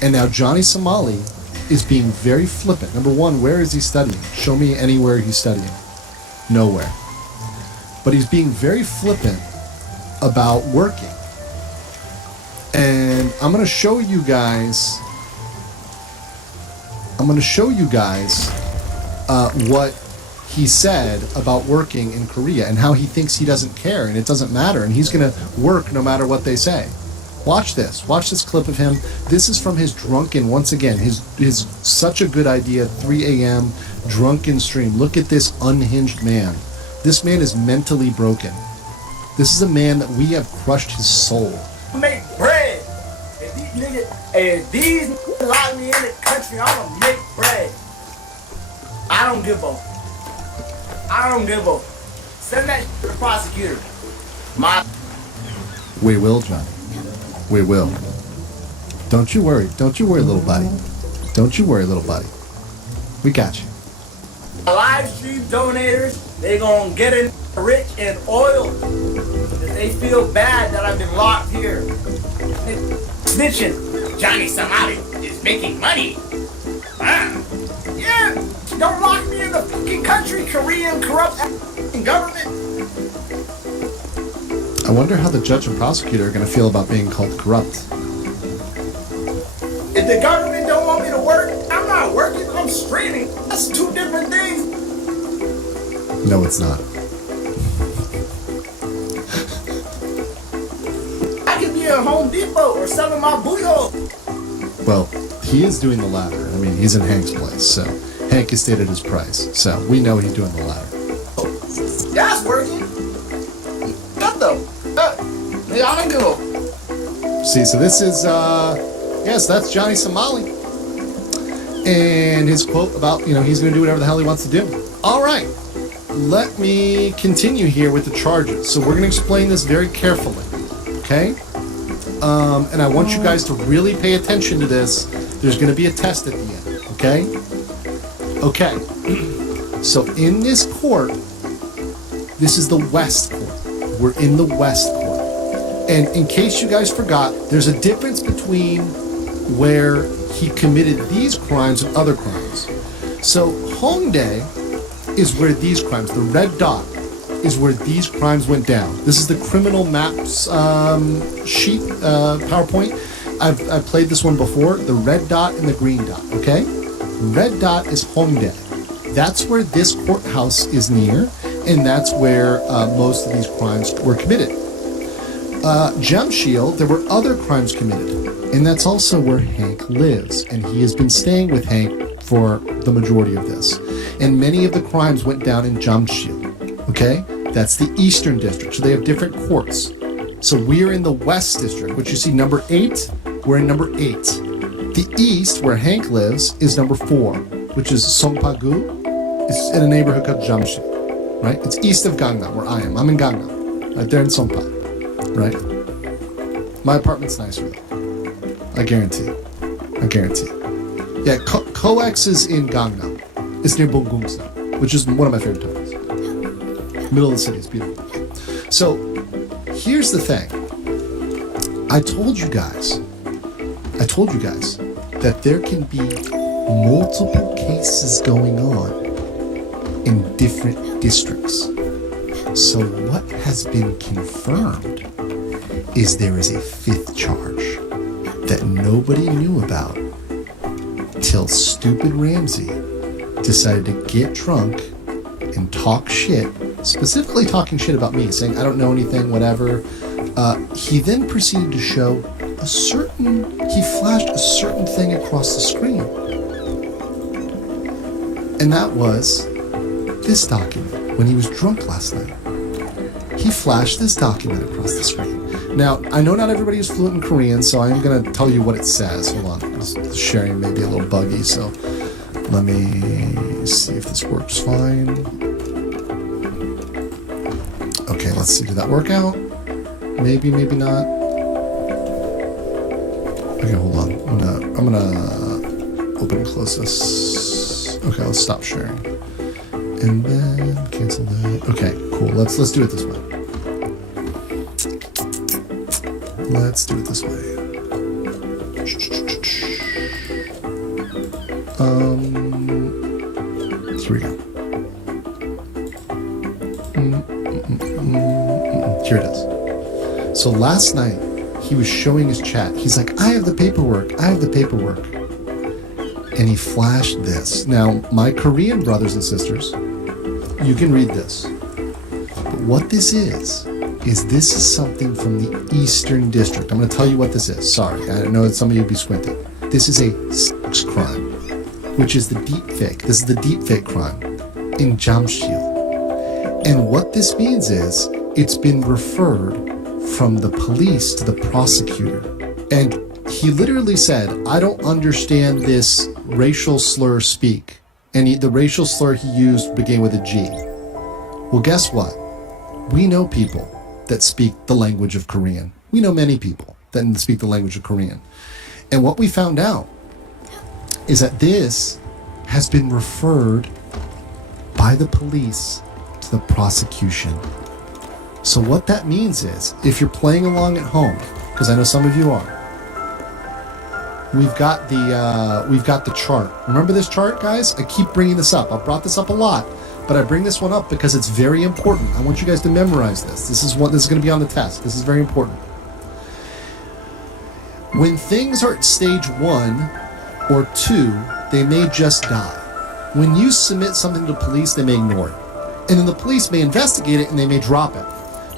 And now Johnny Somali is being very flippant. Number one, where is he studying? Show me anywhere he's studying. Nowhere. But he's being very flippant about working. And I'm going to show you guys what he said about working in Korea and how he thinks he doesn't care and it doesn't matter and he's going to work no matter what they say. Watch this. Watch this clip of him. This is from his drunken, once again, his such a good idea, 3 a.m. drunken stream. Look at this unhinged man. This man is mentally broken. This is a man that we have crushed his soul. Make bread. If these niggas lock me in the cut country, I'ma make bread. I don't give a. Send that to the prosecutor. We will, John. We will. Don't you worry. Don't you worry, little buddy. Don't you worry, little buddy. We got you. Live stream donators, they gonna get in rich in oil. They feel bad that I've been locked here. Snitching. Johnny Somali is making money. Ah. Yeah, don't lock me in the fucking country, Korean corrupt government. I wonder how the judge and prosecutor are going to feel about being called corrupt. If the government don't want me to work, I'm not working, I'm streaming. That's two different things. No, it's not. I could be at Home Depot or selling my bouillon. Well, he is doing the latter. I mean, he's in Hank's place, so Hank has stated his price. So we know he's doing the latter. That's working. What though? I don't go. See, so this is, yes, that's Johnny Somali. And his quote about, he's going to do whatever the hell he wants to do. All right. Let me continue here with the charges. So we're going to explain this very carefully. Okay? And I want you guys to really pay attention to this. There's going to be a test at the end. Okay? Okay. So in this court, this is the West Court. We're in the West Court. And in case you guys forgot, there's a difference between where he committed these crimes and other crimes. So Hongdae is where these crimes, the red dot, is where these crimes went down. This is the criminal maps sheet, PowerPoint. I've played this one before, the red dot and the green dot, okay? Red dot is Hongdae. That's where this courthouse is near, and that's where most of these crimes were committed. Jamshil, there were other crimes committed, and that's also where Hank lives, and he has been staying with Hank for the majority of this. And many of the crimes went down in Jamshil, okay? That's the Eastern District, so they have different courts. So we're in the West District, which you see number 8, we're in number 8. The East, where Hank lives, is number 4, which is Songpa-gu. It's in a neighborhood called Jamshil, right? It's east of Gangnam, where I am. I'm in Gangnam, right there in Songpa. Right? My apartment's nicer though. I guarantee. Yeah, Coex is in Gangnam. It's near Bunggungsa, which is one of my favorite towns. Middle of the city, it's beautiful. So, here's the thing. I told you guys that there can be multiple cases going on in different districts. So what has been confirmed is there is a 5th charge that nobody knew about till stupid Ramsey decided to get drunk and talk shit, specifically talking shit about me, saying I don't know anything, whatever. He then proceeded to show he flashed a certain thing across the screen. And that was this document when he was drunk last night. He flashed this document across the screen. Now, I know not everybody is fluent in Korean, so I'm going to tell you what it says. Hold on. This sharing may be a little buggy, so let me see if this works fine. Okay, let's see. Did that work out? Maybe, maybe not. Okay, hold on. I'm gonna open and close this. Okay, let's stop sharing. And then cancel that. Okay, cool. Let's do it this way. Here we go. Here it is. So last night, he was showing his chat. He's like, I have the paperwork. And he flashed this. Now, my Korean brothers and sisters, you can read this. But what this is this is something from the Eastern District. I'm going to tell you what this is. Sorry, I know that some of you would be squinting. This is a sex crime, which is the deep fake. This is the deep fake crime in Jamshil. And what this means is it's been referred from the police to the prosecutor. And he literally said, I don't understand this racial slur speak, and the racial slur he used began with a G. Well, guess what? We know people that speak the language of Korean. We know many people that speak the language of Korean. And what we found out is that this has been referred by the police to the prosecution. So what that means is, if you're playing along at home, because I know some of you are, we've got the chart. Remember this chart, guys? I keep bringing this up. I've brought this up a lot, but I bring this one up because it's very important. I want you guys to memorize this. This is going to be on the test. This is very important. When things are at stage 1 or 2, they may just die. When you submit something to police, they may ignore it. And then the police may investigate it and they may drop it.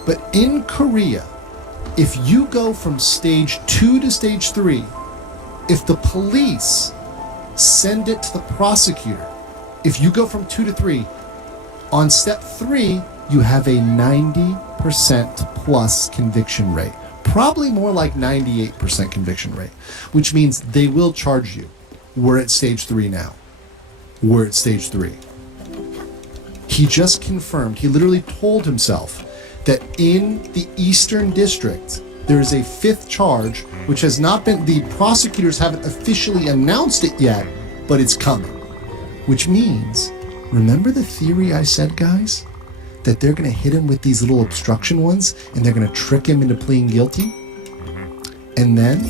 But in Korea, if you go from stage 2 to stage 3, if the police send it to the prosecutor, if you go from 2 to 3, on step 3, you have a 90% plus conviction rate. Probably more like 98% conviction rate, which means they will charge you. We're at stage 3 now. We're at stage 3. He just confirmed, he literally told himself that in the Eastern District, there is a 5th charge, which has not been, the prosecutors haven't officially announced it yet, but it's coming. Which means, remember the theory I said, guys? That they're going to hit him with these little obstruction ones, and they're going to trick him into pleading guilty? And then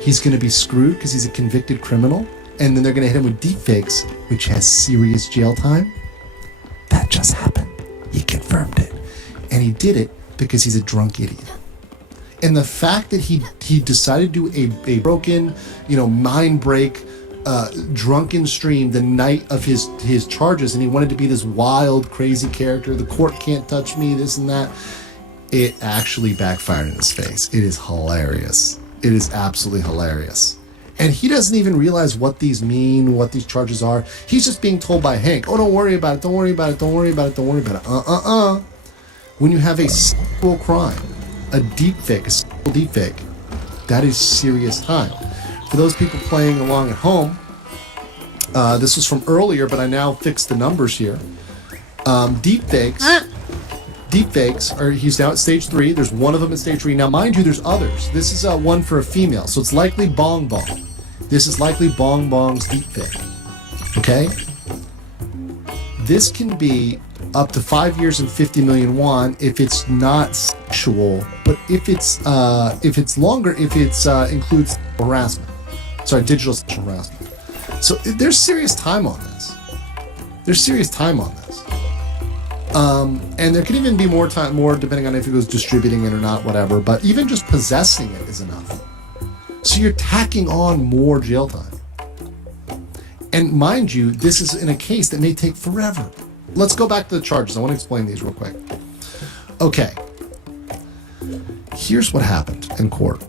he's going to be screwed because he's a convicted criminal, and then they're going to hit him with deepfakes, which has serious jail time? That just happened. He confirmed it. And he did it because he's a drunk idiot. And the fact that he decided to do a broken, mind break, drunken stream the night of his charges, and he wanted to be this wild, crazy character, the court can't touch me, this and that, it actually backfired in his face. It is hilarious. It is absolutely hilarious. And he doesn't even realize what these mean, what these charges are. He's just being told by Hank, oh, don't worry about it, don't worry about it, don't worry about it, don't worry about it. When you have a sexual crime, a sexual deepfake, that is serious time. For those people playing along at home, this was from earlier, but I now fixed the numbers here. Deepfakes, he's now at stage 3. There's one of them at stage 3. Now, mind you, there's others. This is one for a female, so it's likely Bong Bong. This is likely Bong Bong's deepfake. Okay? This can be up to 5 years and 50 million won if it's not sexual, but if it's longer, if it's includes harassment. Sorry, digital sexual harassment. So there's serious time on this. And there can even be more depending on if it goes distributing it or not, whatever. But even just possessing it is enough. So you're tacking on more jail time. And mind you, this is in a case that may take forever. Let's go back to the charges. I want to explain these real quick. Okay. Here's what happened in court.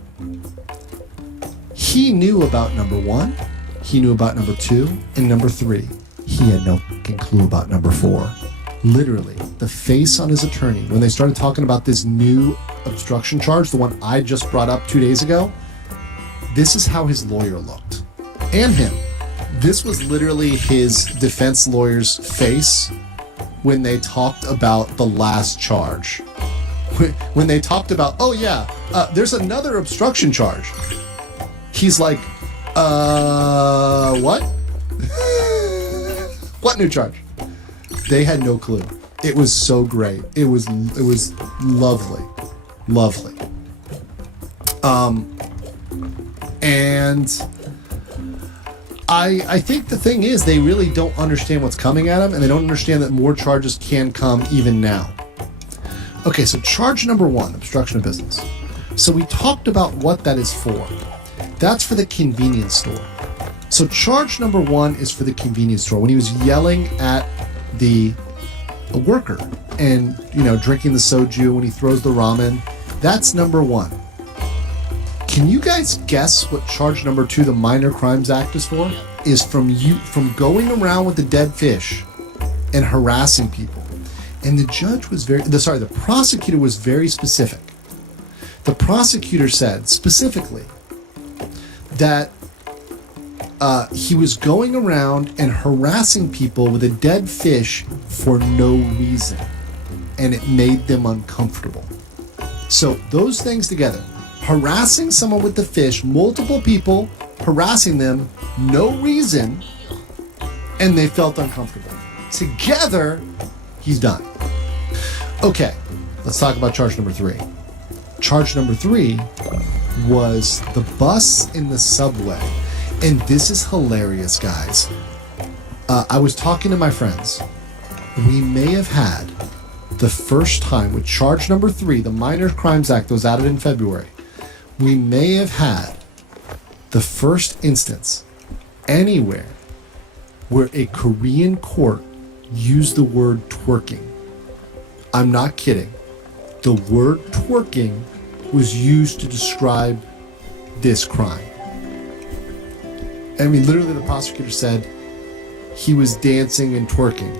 He knew about number 1, he knew about number 2, and number 3. He had no fucking clue about number 4. Literally, the face on his attorney, when they started talking about this new obstruction charge, the one I just brought up 2 days ago, this is how his lawyer looked. And him. This was literally his defense lawyer's face when they talked about the last charge. When they talked about, oh yeah, there's another obstruction charge. He's like, what? What new charge? They had no clue. It was so great. It was lovely. And I think the thing is they really don't understand what's coming at them, and they don't understand that more charges can come even now. Okay, so charge number 1, obstruction of business. So we talked about what that is for. That's for the convenience store. So charge number 1 is for the convenience store. When he was yelling at the worker and, drinking the soju, when he throws the ramen, that's number 1. Can you guys guess what charge number 2, the Minor Crimes Act, is for? Is from going around with the dead fish and harassing people. And the judge was the prosecutor was very specific. The prosecutor said specifically that he was going around and harassing people with a dead fish for no reason, and it made them uncomfortable. So those things together, harassing someone with the fish, multiple people harassing them, no reason, and they felt uncomfortable. Together, he's done. Okay, let's talk about charge number 3. Charge number 3 was the bus in the subway. And this is hilarious, guys. I was talking to my friends. We may have had the first time with charge number 3, the Minor Crimes Act that was added in February. We may have had the first instance anywhere where a Korean court used the word twerking. I'm not kidding. The word twerking was used to describe this crime. I mean, literally the prosecutor said he was dancing and twerking.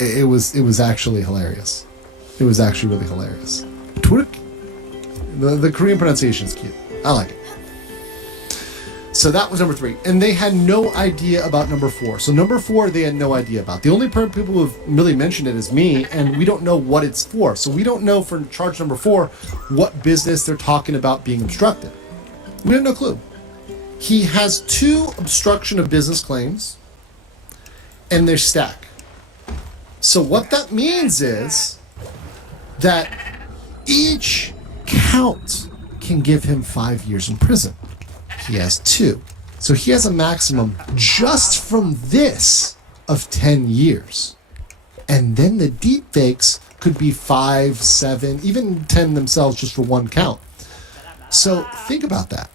It was actually hilarious. It was actually really hilarious. Twerk? The Korean pronunciation is cute. I like it. So that was number 3. And they had no idea about number 4. So number 4, they had no idea about. The only people who have really mentioned it is me, and we don't know what it's for. So we don't know for charge number 4 what business they're talking about being obstructed. We have no clue. He has 2 obstruction of business claims, and they're stacked. So what that means is that each count can give him 5 years in prison. He has 2. So he has a maximum just from this of 10 years. And then the deepfakes could be 5, 7, even 10 themselves just for one count. So think about that.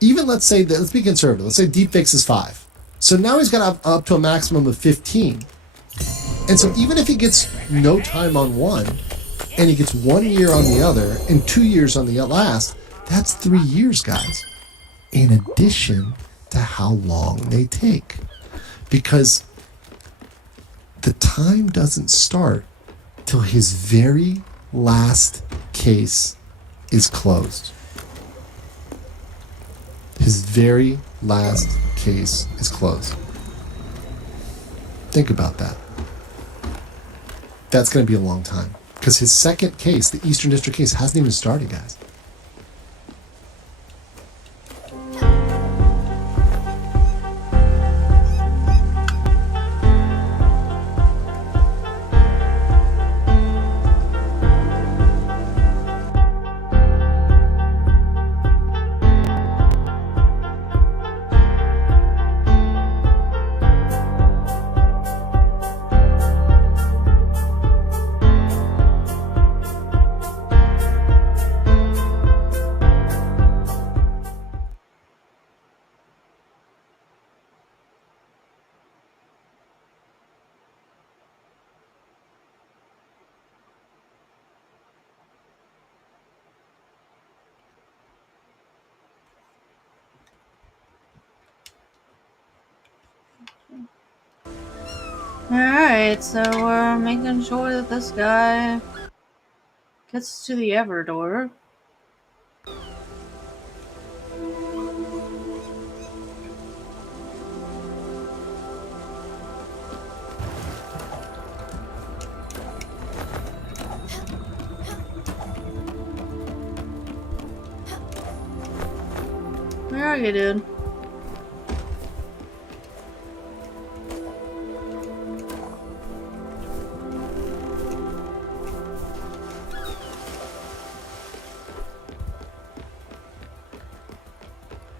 Even let's say that, let's be conservative. Let's say deepfakes is 5. So now he's got up to a maximum of 15. And so even if he gets no time on one, and he gets 1 year on the other, and 2 years on the last, that's 3 years, guys. In addition to how long they take. Because the time doesn't start till his very last case is closed. His very last case is closed. Think about that. That's going to be a long time. Because his second case, the Eastern District case, hasn't even started, guys. Alright, so we're making sure that this guy gets to the Everdor. Where are you, dude?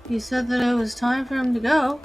He said that it was time for him to go.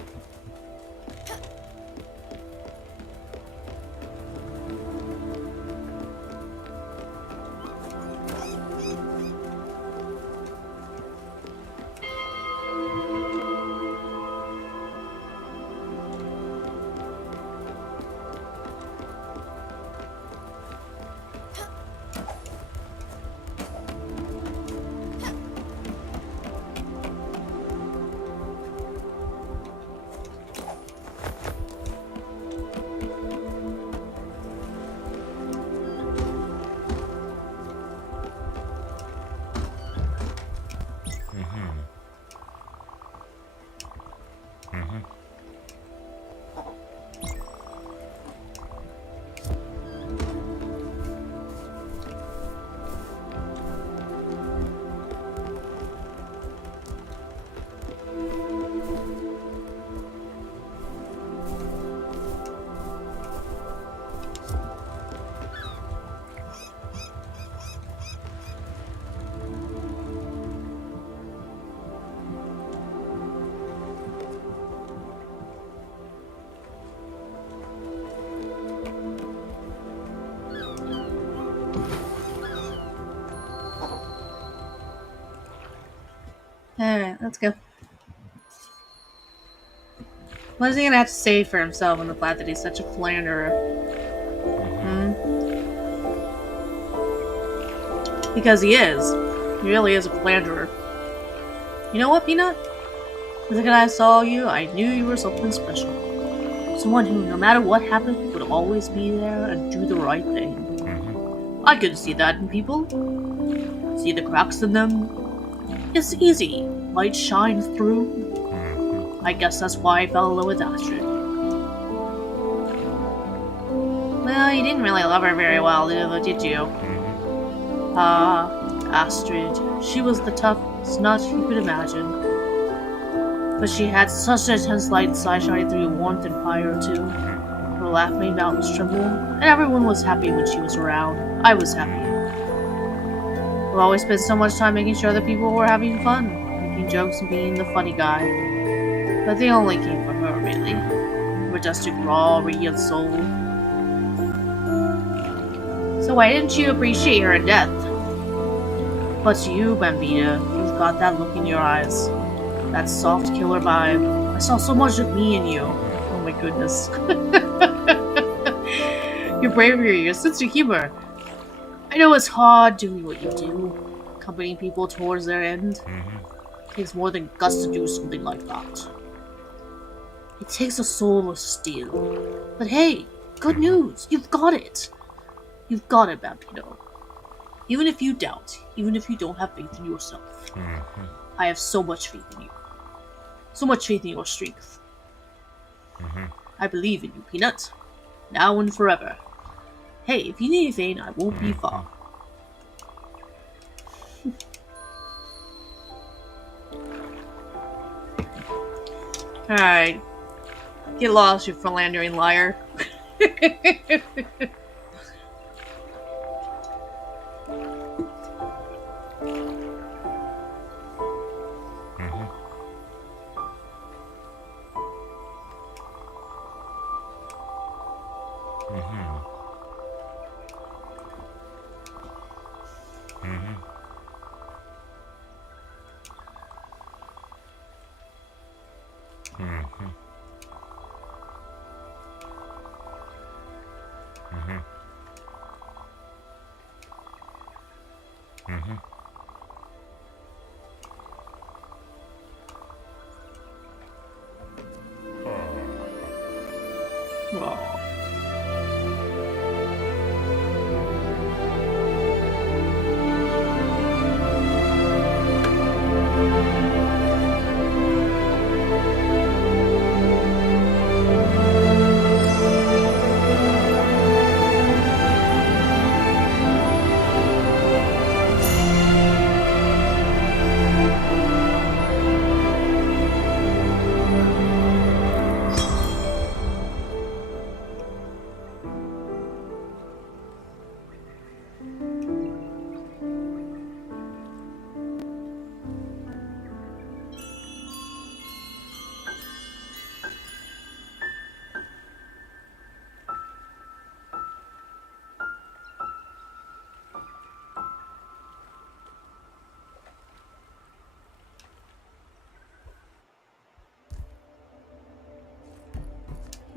Alright, let's go. What is he gonna have to say for himself on the fact that he's such a philanderer? Because he is. He really is a philanderer. You know what, Peanut? The second I saw you, I knew you were something special. Someone who, no matter what happened, would always be there and do the right thing. I could see that in people. See the cracks in them. It's easy. Light shines through. I guess that's why I fell in love with Astrid. Well, you didn't really love her very well, did you? Astrid. She was the toughest nut you could imagine. But she had such an intense light inside shining through warmth and fire, too. Her laugh made mountains tremble, and everyone was happy when she was around. I was happy. We always spent so much time making sure that people were having fun, making jokes and being the funny guy. But they only came from her, really. We're just a raw, real soul. So why didn't you appreciate her death? But you, Bambina, you've got that look in your eyes. That soft killer vibe. I saw so much of me in you. Oh my goodness. Your bravery, your sense of humor. I know it's hard doing what you do, accompanying people towards their end. It takes more than guts to do something like that. It takes a soul of steel. But hey, good news, you've got it. You've got it, Bambino. Even if you doubt, even if you don't have faith in yourself, I have so much faith in you. So much faith in your strength. I believe in you, Peanut. Now and forever. Hey, if you need anything, I won't be far. Alright. Get lost, you philandering liar.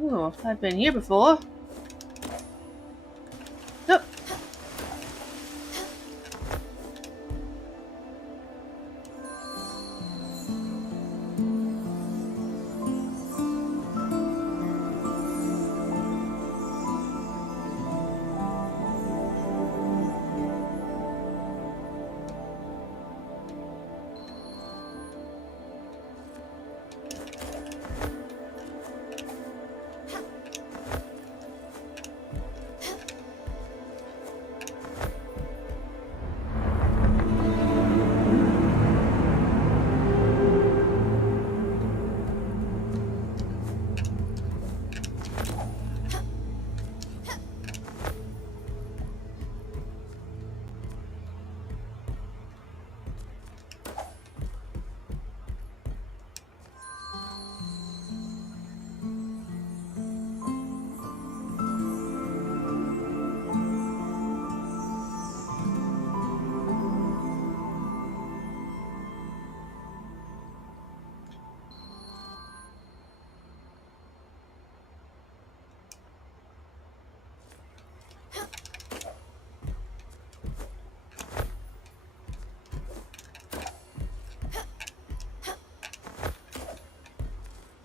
Oh, I've been here before. Nope.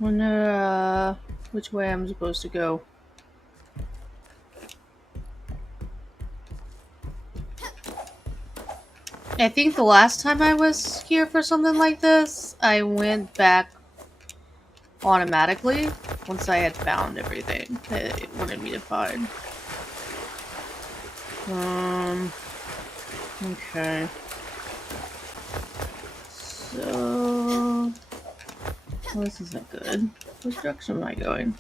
Wonder which way I'm supposed to go. I think the last time I was here for something like this, I went back automatically once I had found everything that it wanted me to find. Okay. So... well, this isn't good. Which direction am I going?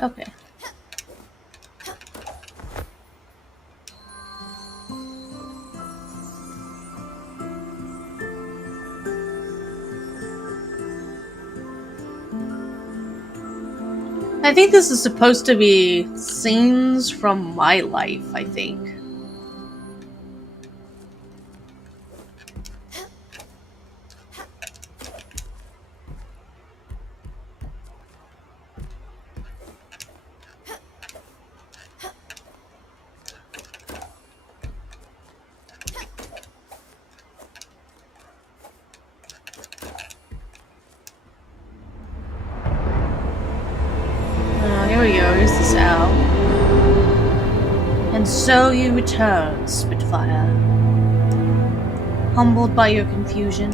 Okay. I think this is supposed to be scenes from my life, I think. Here we go, here's this owl. And so you return, Spitfire. Humbled by your confusion,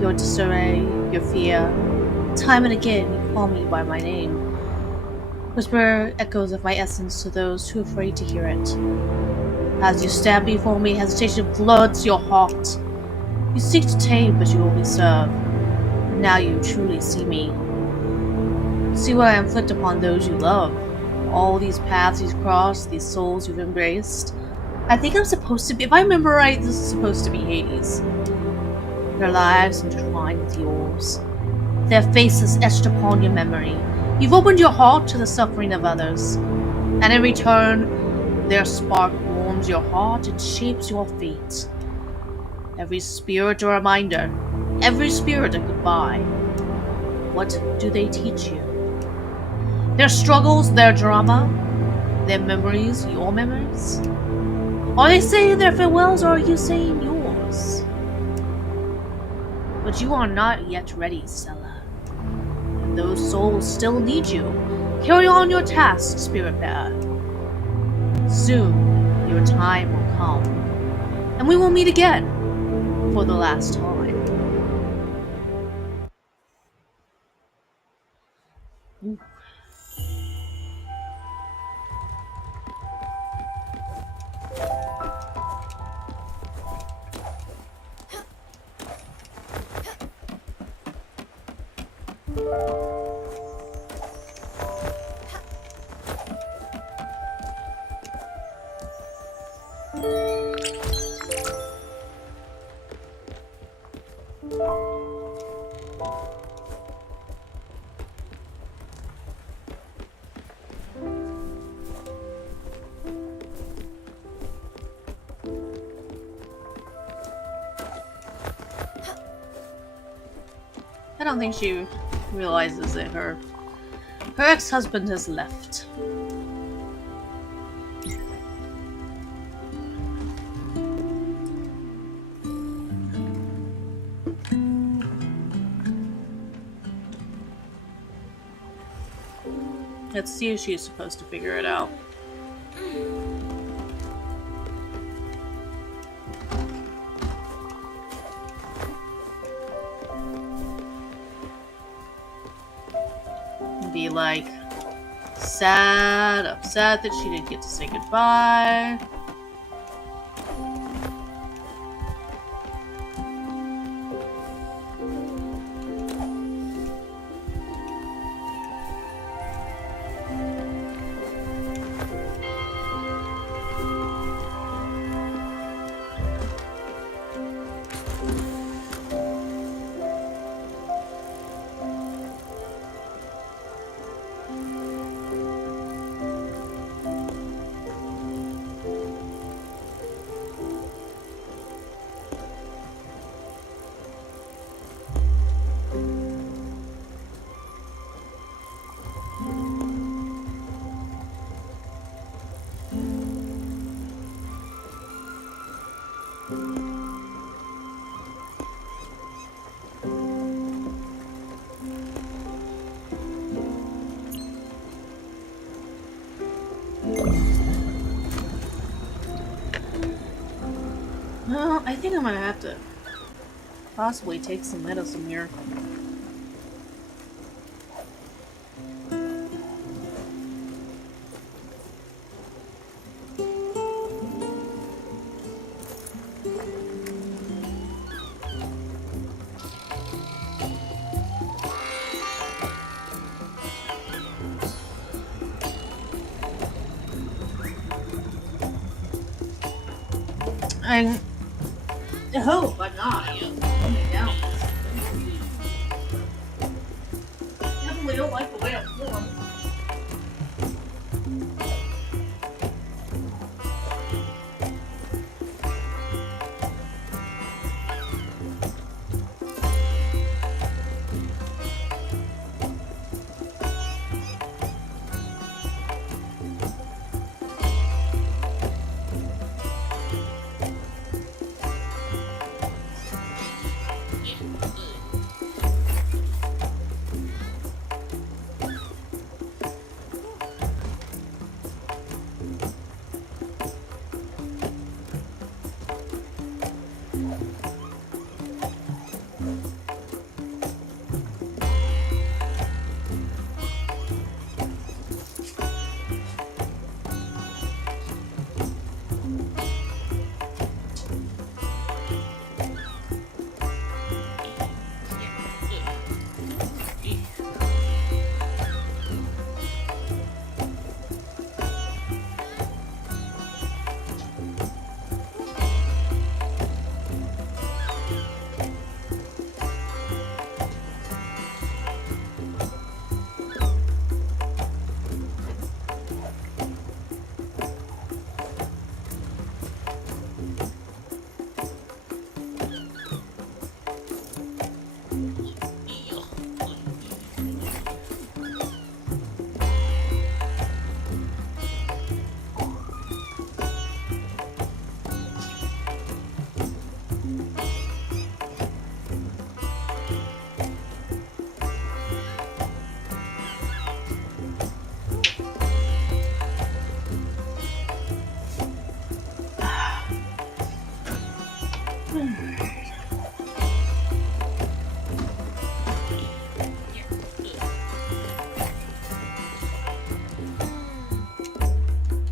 your disarray, your fear. Time and again you call me by my name. Whisper echoes of my essence to those who are afraid to hear it. As you stand before me, hesitation floods your heart. You seek to tame, but you only serve. And now you truly see me. See what I inflict upon those you love. All these paths you've crossed, these souls you've embraced. I think I'm supposed to be, if I remember right, this is supposed to be Hades. Their lives intertwined with yours. Their faces etched upon your memory. You've opened your heart to the suffering of others. And in return, their spark warms your heart and shapes your fate. Every spirit a reminder. Every spirit a goodbye. What do they teach you? Their struggles, their drama, their memories, your memories? Are they saying their farewells or are you saying yours? But you are not yet ready, Stella. And those souls still need you. Carry on your task, Spiritfarer. Soon, your time will come. And we will meet again for the last time. Ooh. I don't think she realizes that her ex-husband has left. Let's see if she's supposed to figure it out. Be like sad, upset that she didn't get to say goodbye. think I'm gonna have to possibly take some medicine here. I hope I'm not coming down. Definitely don't like the way I'm feeling.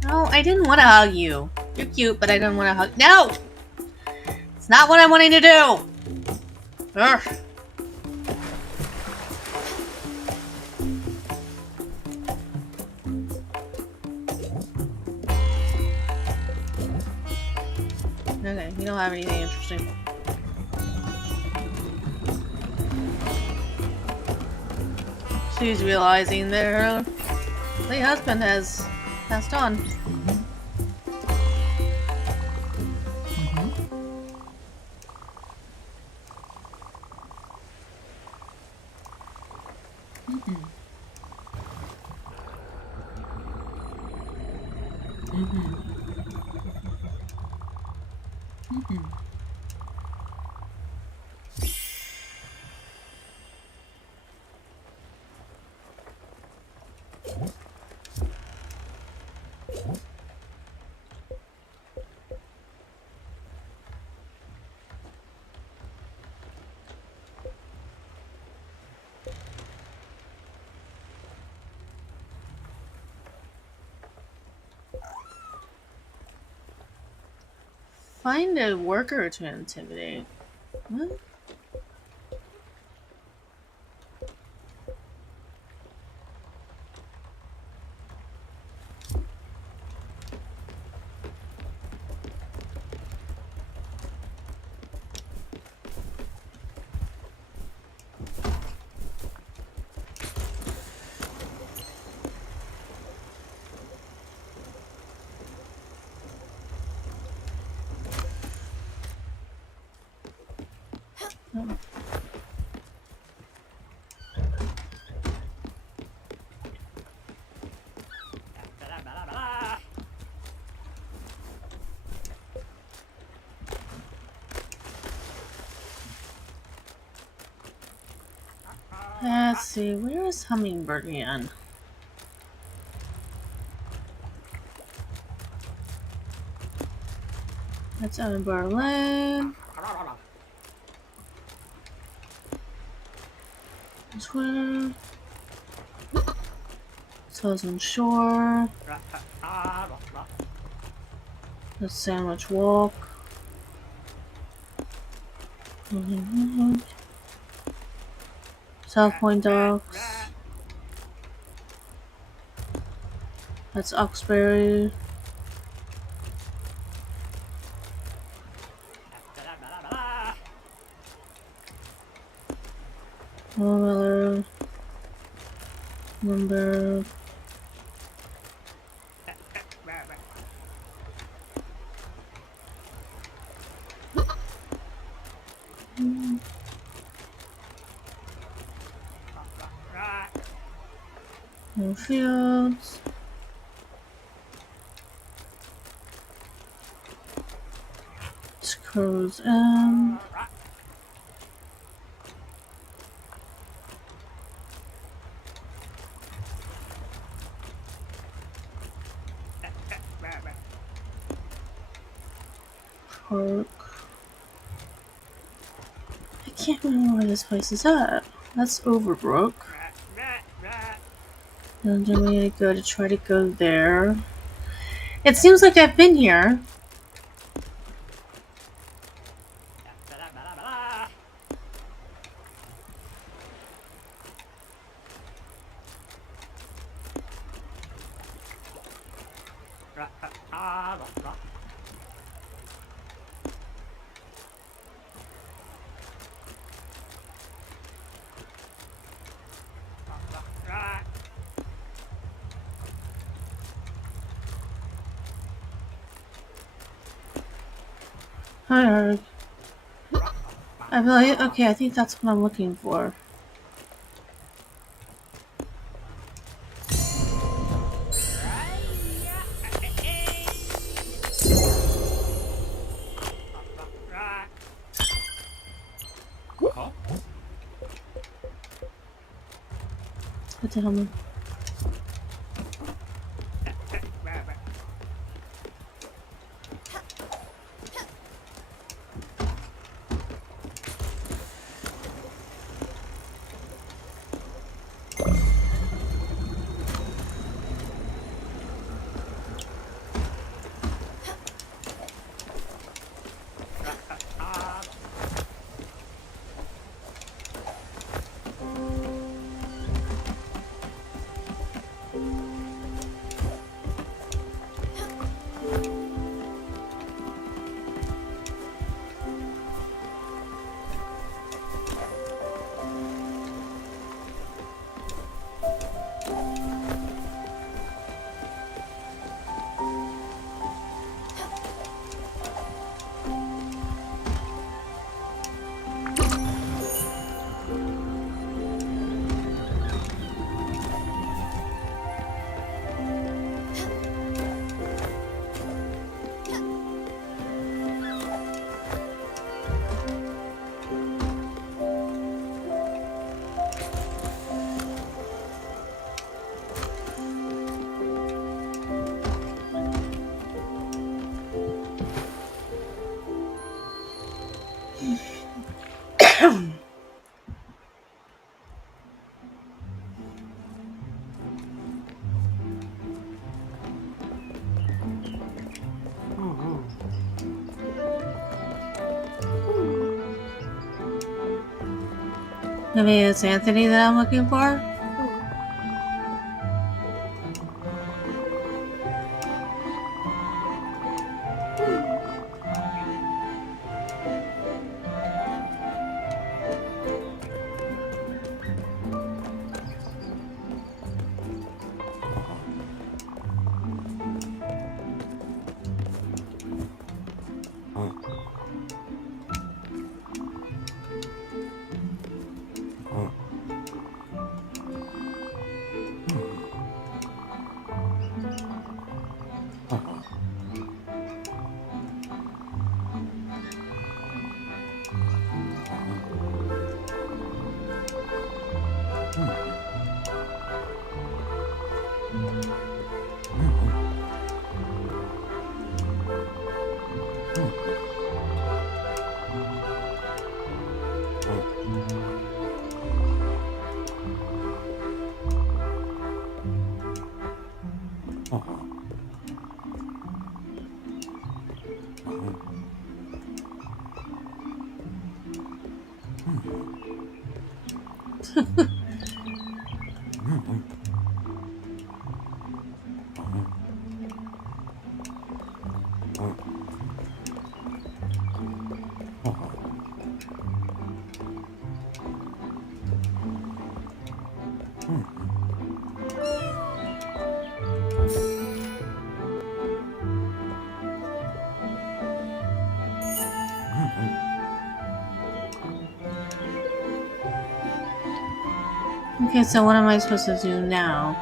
No, I didn't want to hug you. You're cute, but I didn't want to hug. No! It's not what I'm wanting to do! Ugh. Okay, you don't have anything interesting. She's realizing that her late husband has passed on. Find a worker to intimidate. What? Let's see, where is Hummingbird again? That's out in Berlin. Twitter. Southern Shore. The Sandwich Walk. South Point Docks. That's Uxbury. Miller. Number. No Fields. Crow's End. Park. I can't remember where this place is at. That's Overbrook. And then we go to try to go there. It seems like I've been here. Alright. I believe, okay, I think that's what I'm looking for. What the hell, man? Maybe it's Anthony that I'm looking for? Okay, so what am I supposed to do now?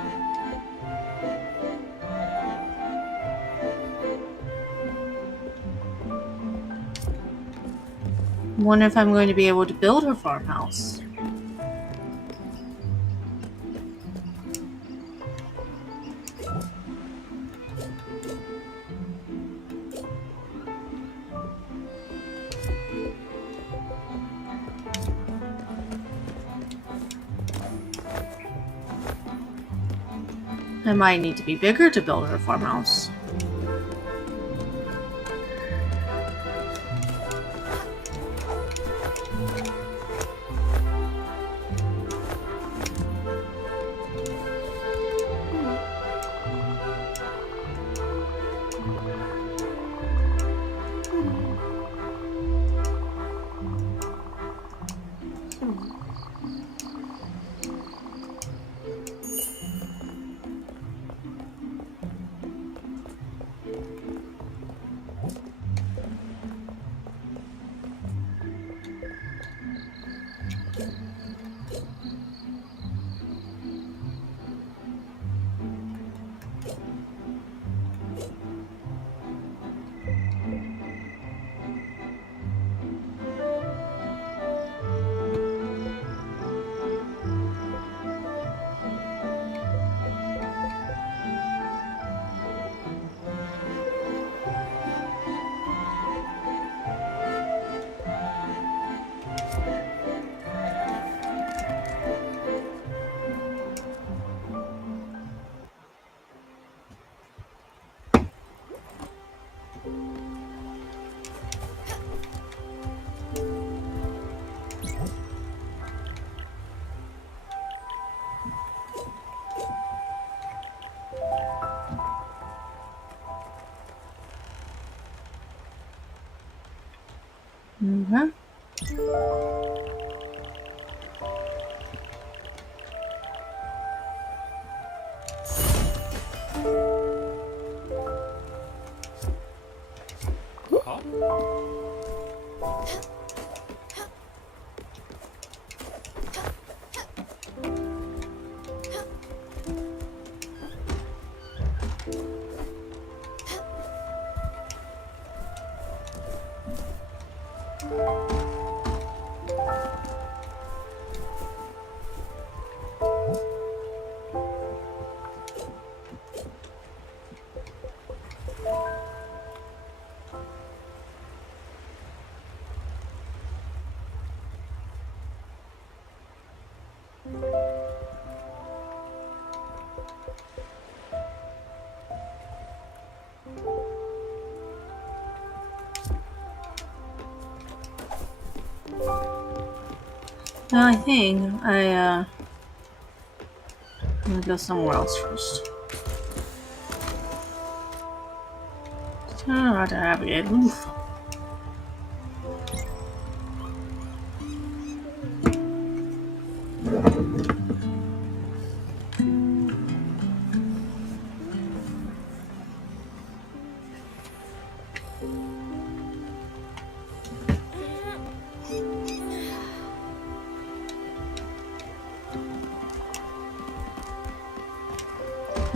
Wonder if I'm going to be able to build her farmhouse. I might need to be bigger to build her farmhouse. Mm-hmm. Well, I think I'm gonna go somewhere else first. I'd rather have it. Oof.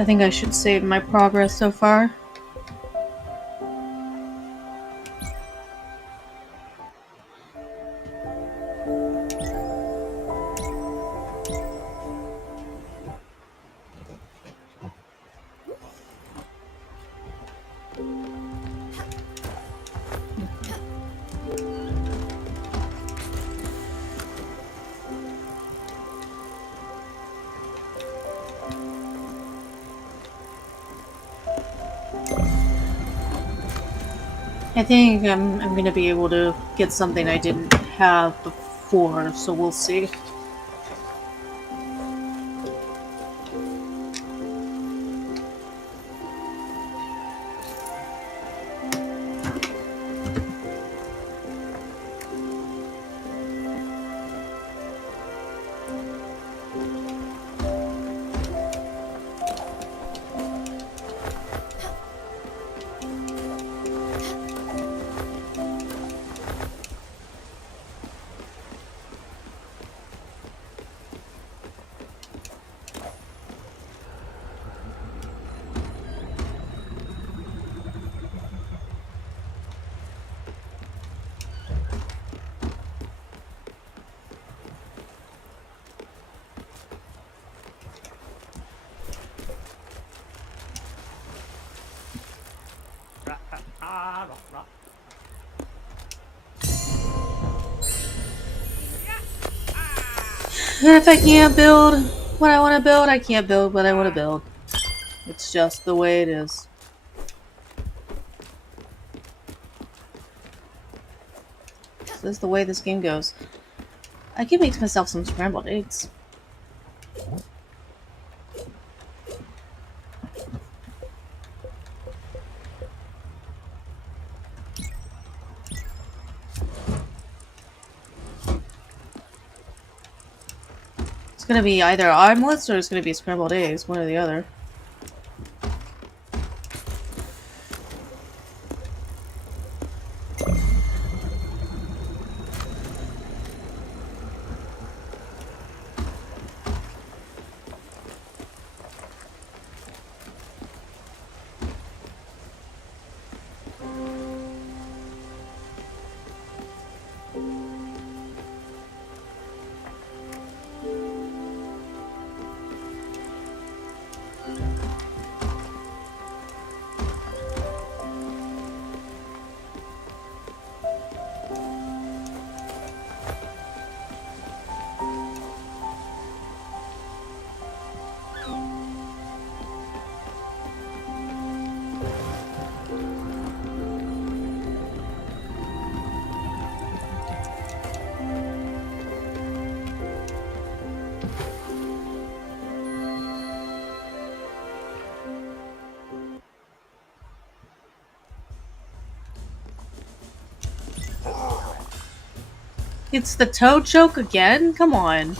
I think I should save my progress so far. I think I'm gonna be able to get something I didn't have before, so we'll see. And if I can't build what I want to build, I can't build what I want to build. It's just the way it is. This is the way this game goes. I can make myself some scrambled eggs. It's gonna be either omelets or it's gonna be scrambled eggs, one or the other. It's the toe choke again? Come on.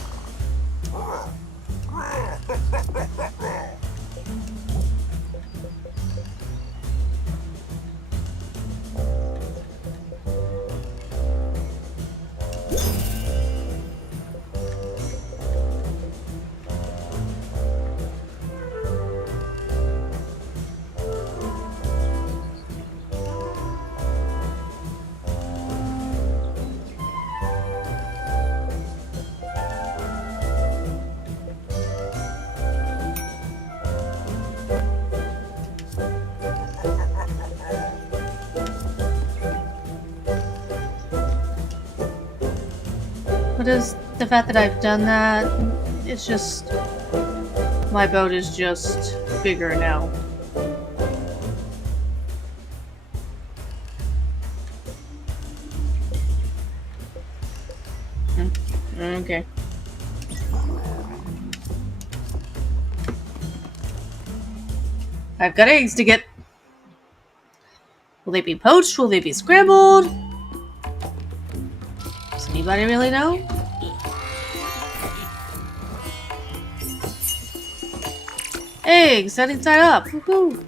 What is the fact that I've done that? It's just... my boat is just bigger now. Okay. I've got eggs to get. Will they be poached? Will they be scrambled? Does anybody really know? Eggs, setting side up. Woohoo!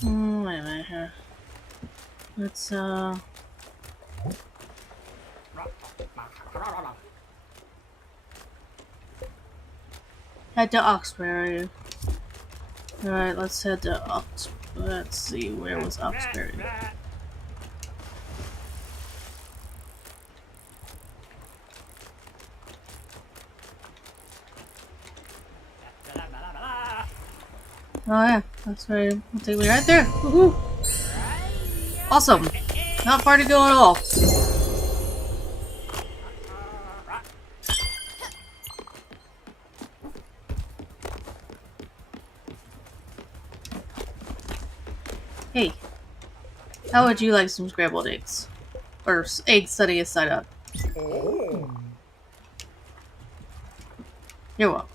Wait a minute here. Let's head to Oxbury. Alright, let's head to Ox. Let's see, where was Oxbury? Oh yeah, that's right. It'll take me right there. Woohoo! Awesome. Not far to go at all. Hey, how would you like some scrambled eggs? Or eggs sunny side up? You're welcome.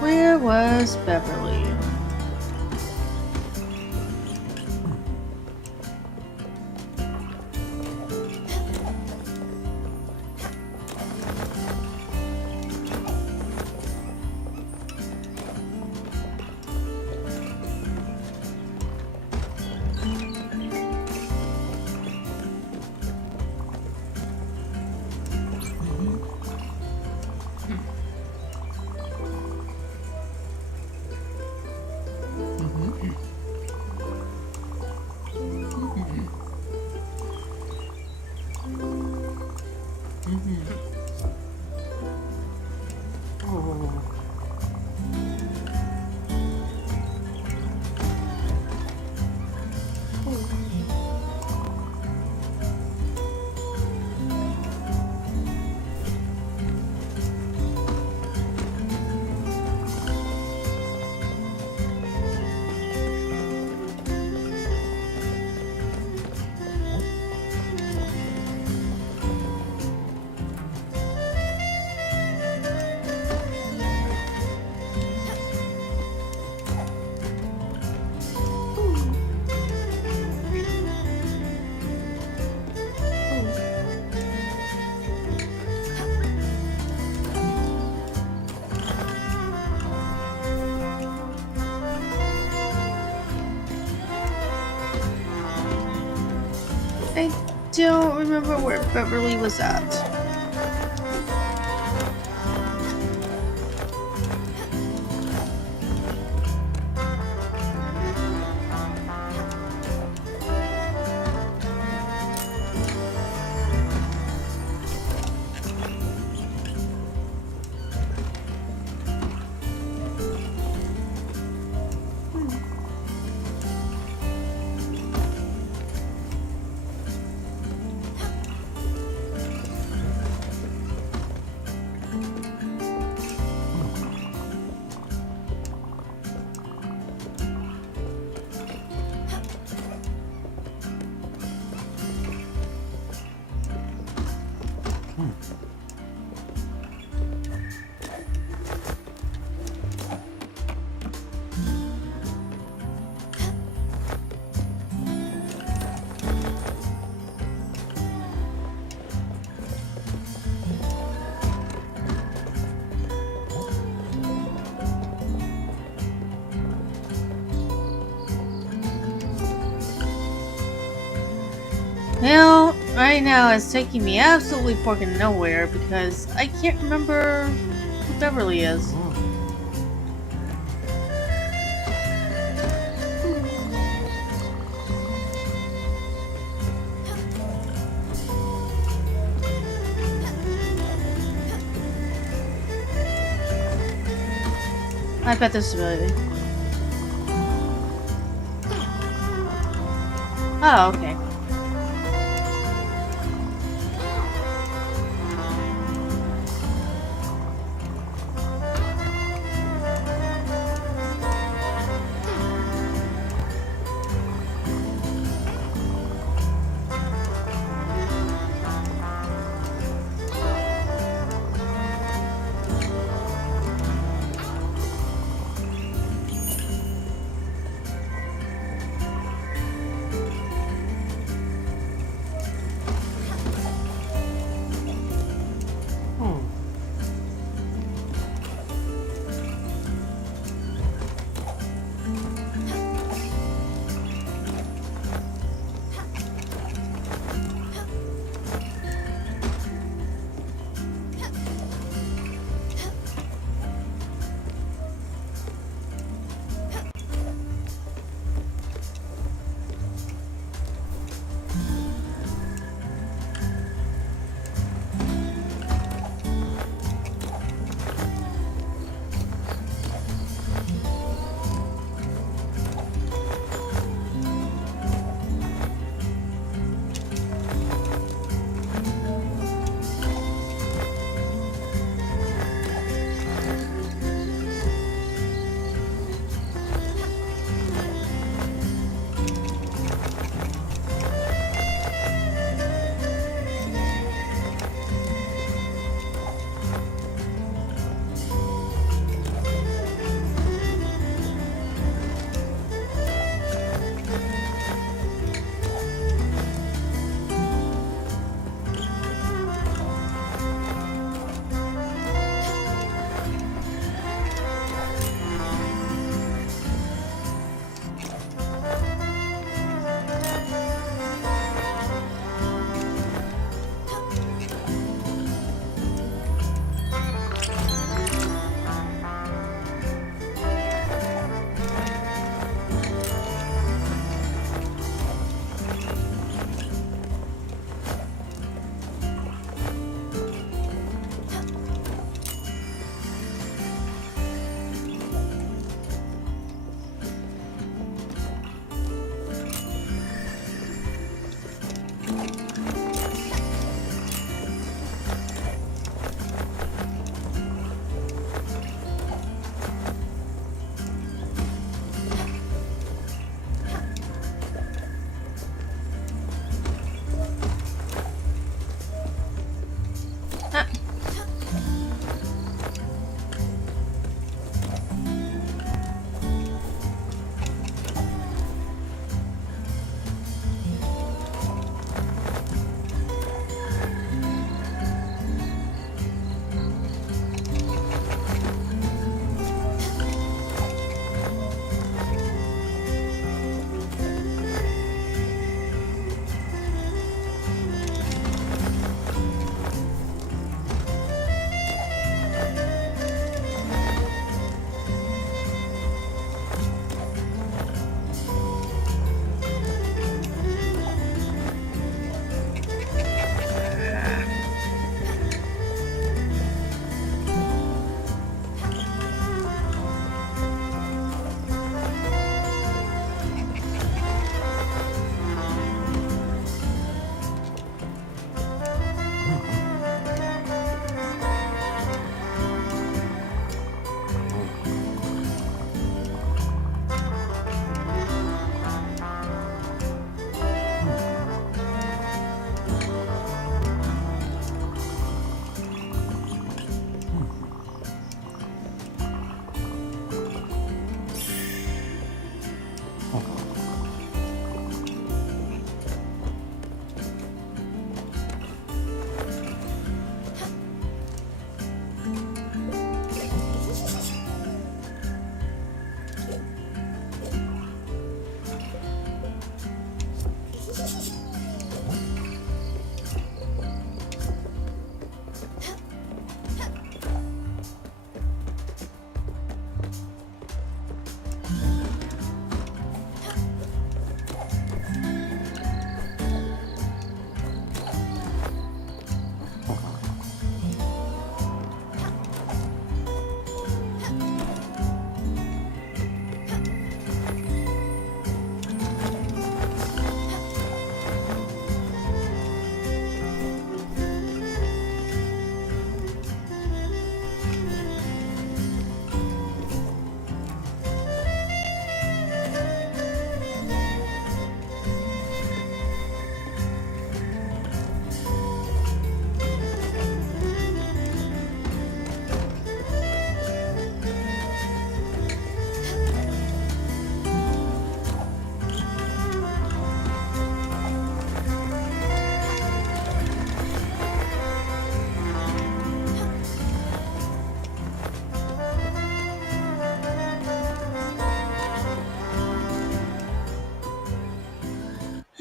Where was Beverly? I don't remember where Beverly was at. Well, right now it's taking me absolutely fucking nowhere because I can't remember who Beverly is. I bet this is Beverly. Oh, okay.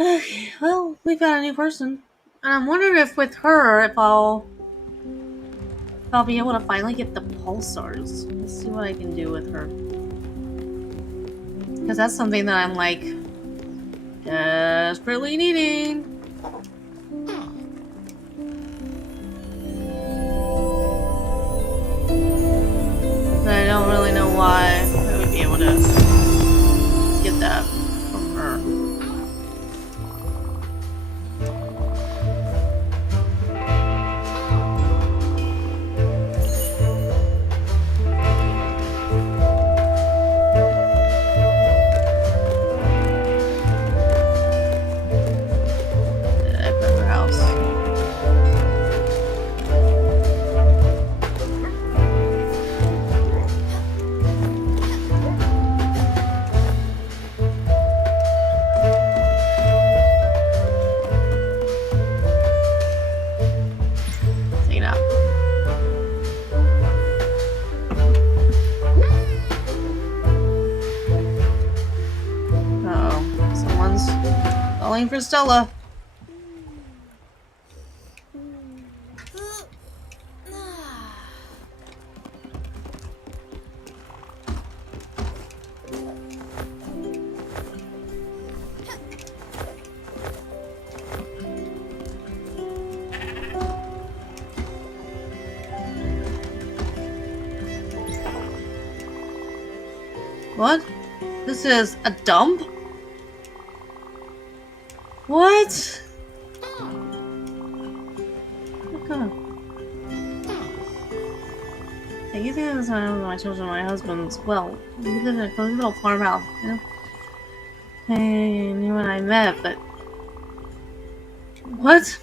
Okay, well, we've got a new person. And I'm wondering if with her, if I'll be able to finally get the pulsars. Let's see what I can do with her. Because that's something that I'm like desperately needing. But I don't really know why I would be able to get that from her. For Stella. What? This is a dump? What? Oh god. Hey, you think that's my children, my husband's? Well, we live in a cozy little farmhouse, you know? I knew when I met, but... What?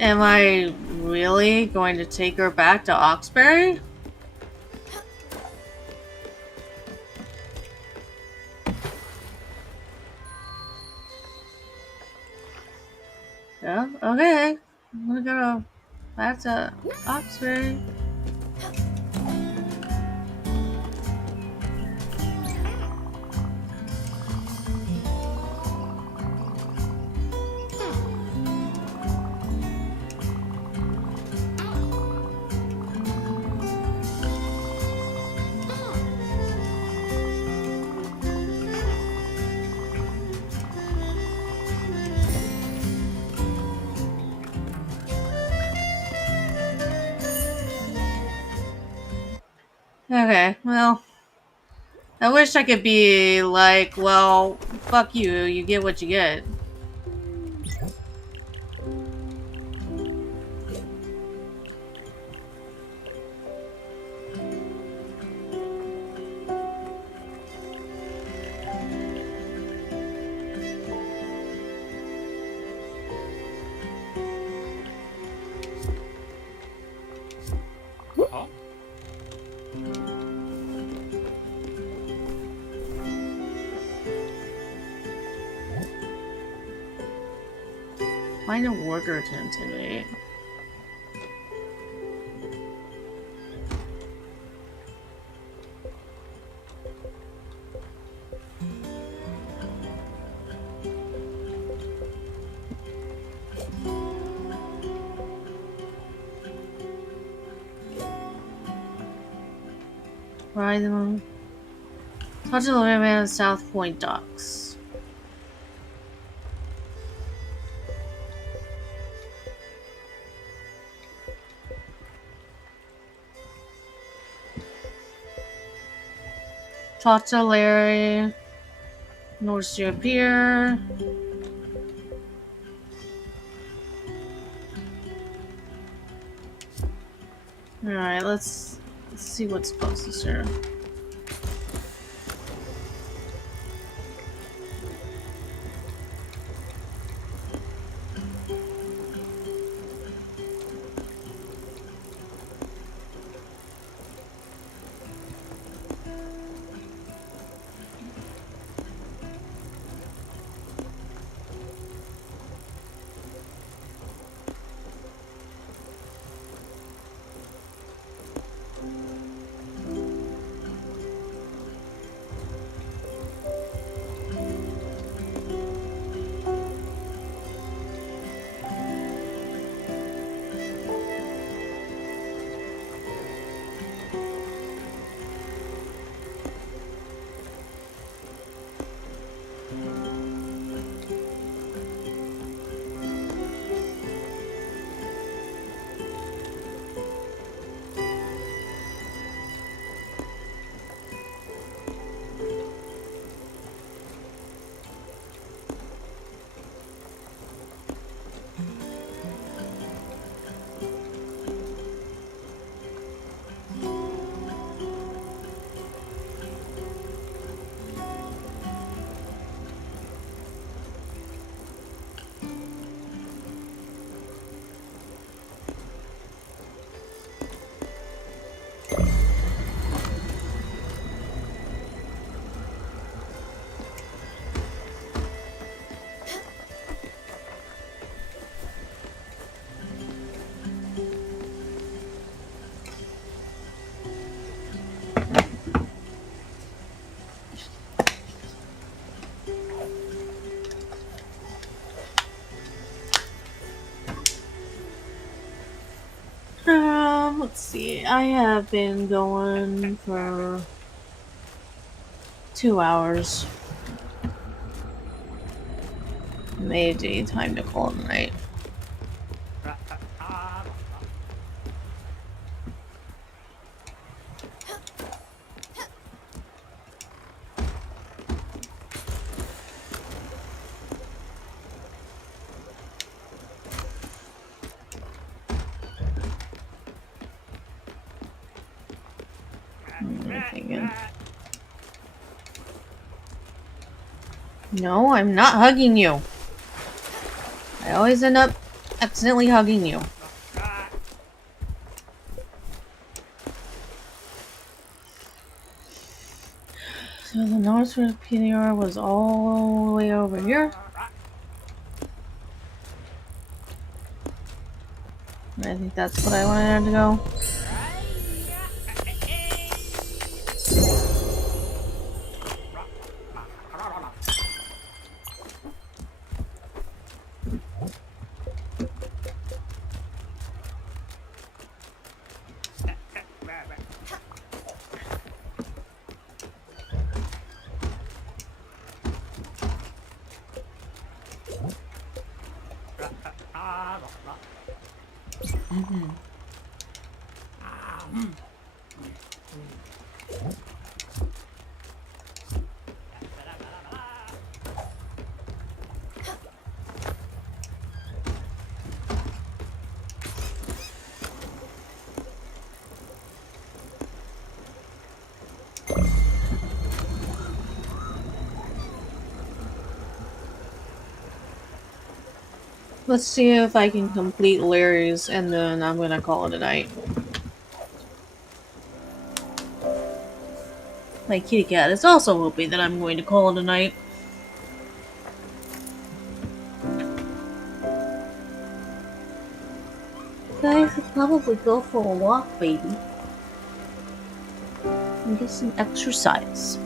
Am I really going to take her back to Oxbury? Yeah, okay. I'm gonna go back to Oxbury. Okay, well, I wish I could be like, well, fuck you, you get what you get. Find a worker to intimidate. Ride them. Talk to the man at South Point Docks. Talk to Larry. North Sea Pier. Alright, let's see what's closest here. Let's see. I have been going for 2 hours. Maybe time to call it a night. No, I'm not hugging you. I always end up accidentally hugging you. So the Northward PDR was all the way over here. I think that's what I wanted to go. Let's see if I can complete Larry's, and then I'm gonna call it a night. My kitty cat is also hoping that I'm going to call it a night. guys should probably go for a walk, baby. And get some exercise.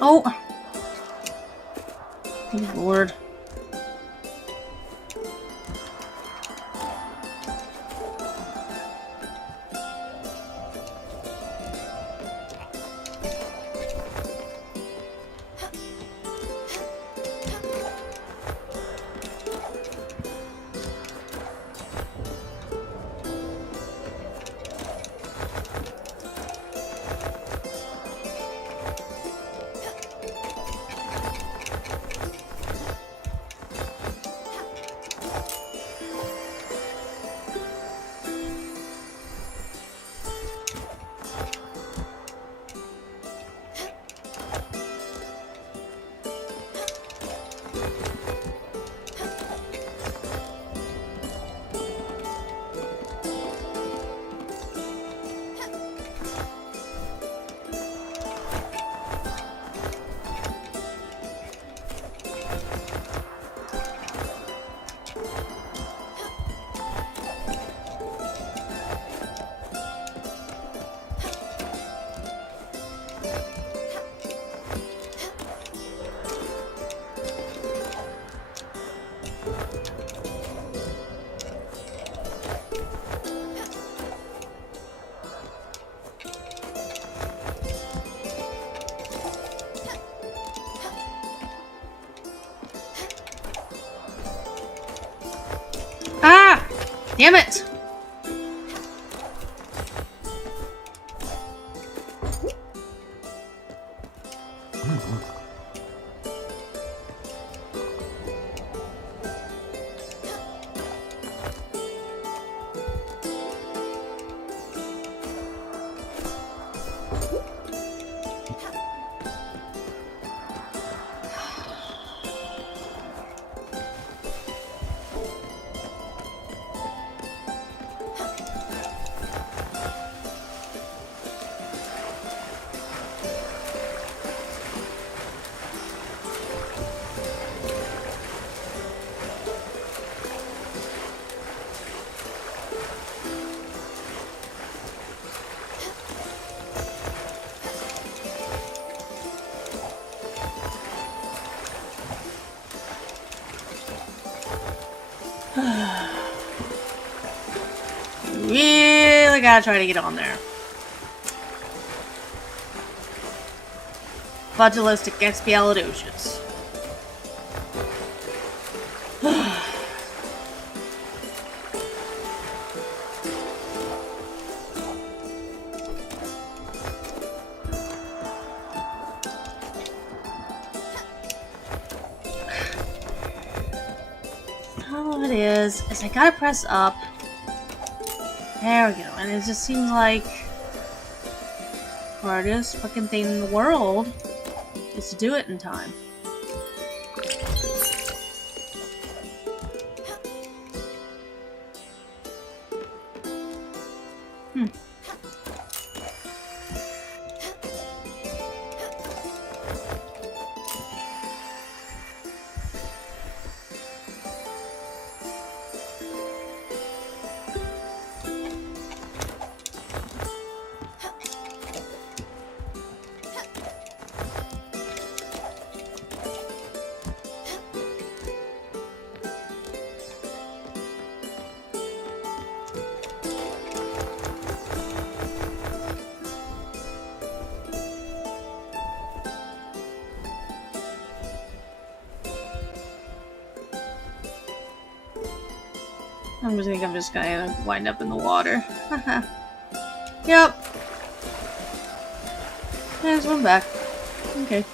Oh! Good lord. Ah! Damn it! Really gotta try to get on there. Pugilistic Expialidocious. is I gotta press up. There we go. And it just seems like the hardest fucking thing in the world is to do it in time. I think I'm just gonna wind up in the water. Yep. There's one back. Okay.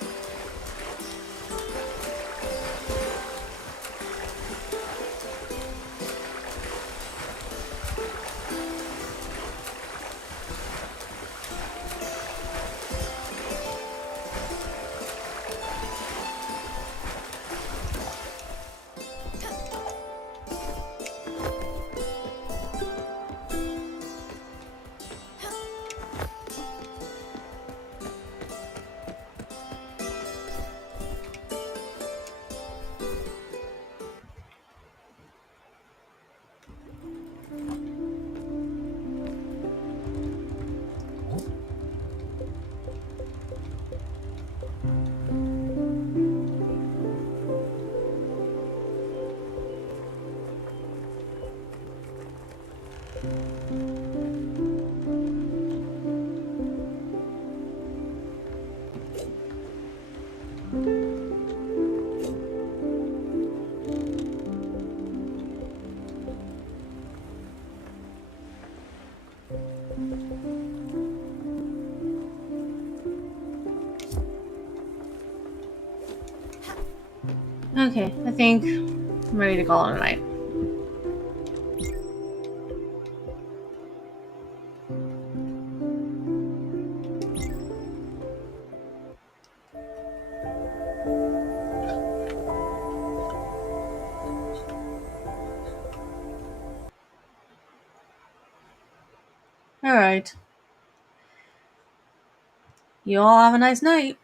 Okay, I think I'm ready to call it a night. Alright. You all have a nice night.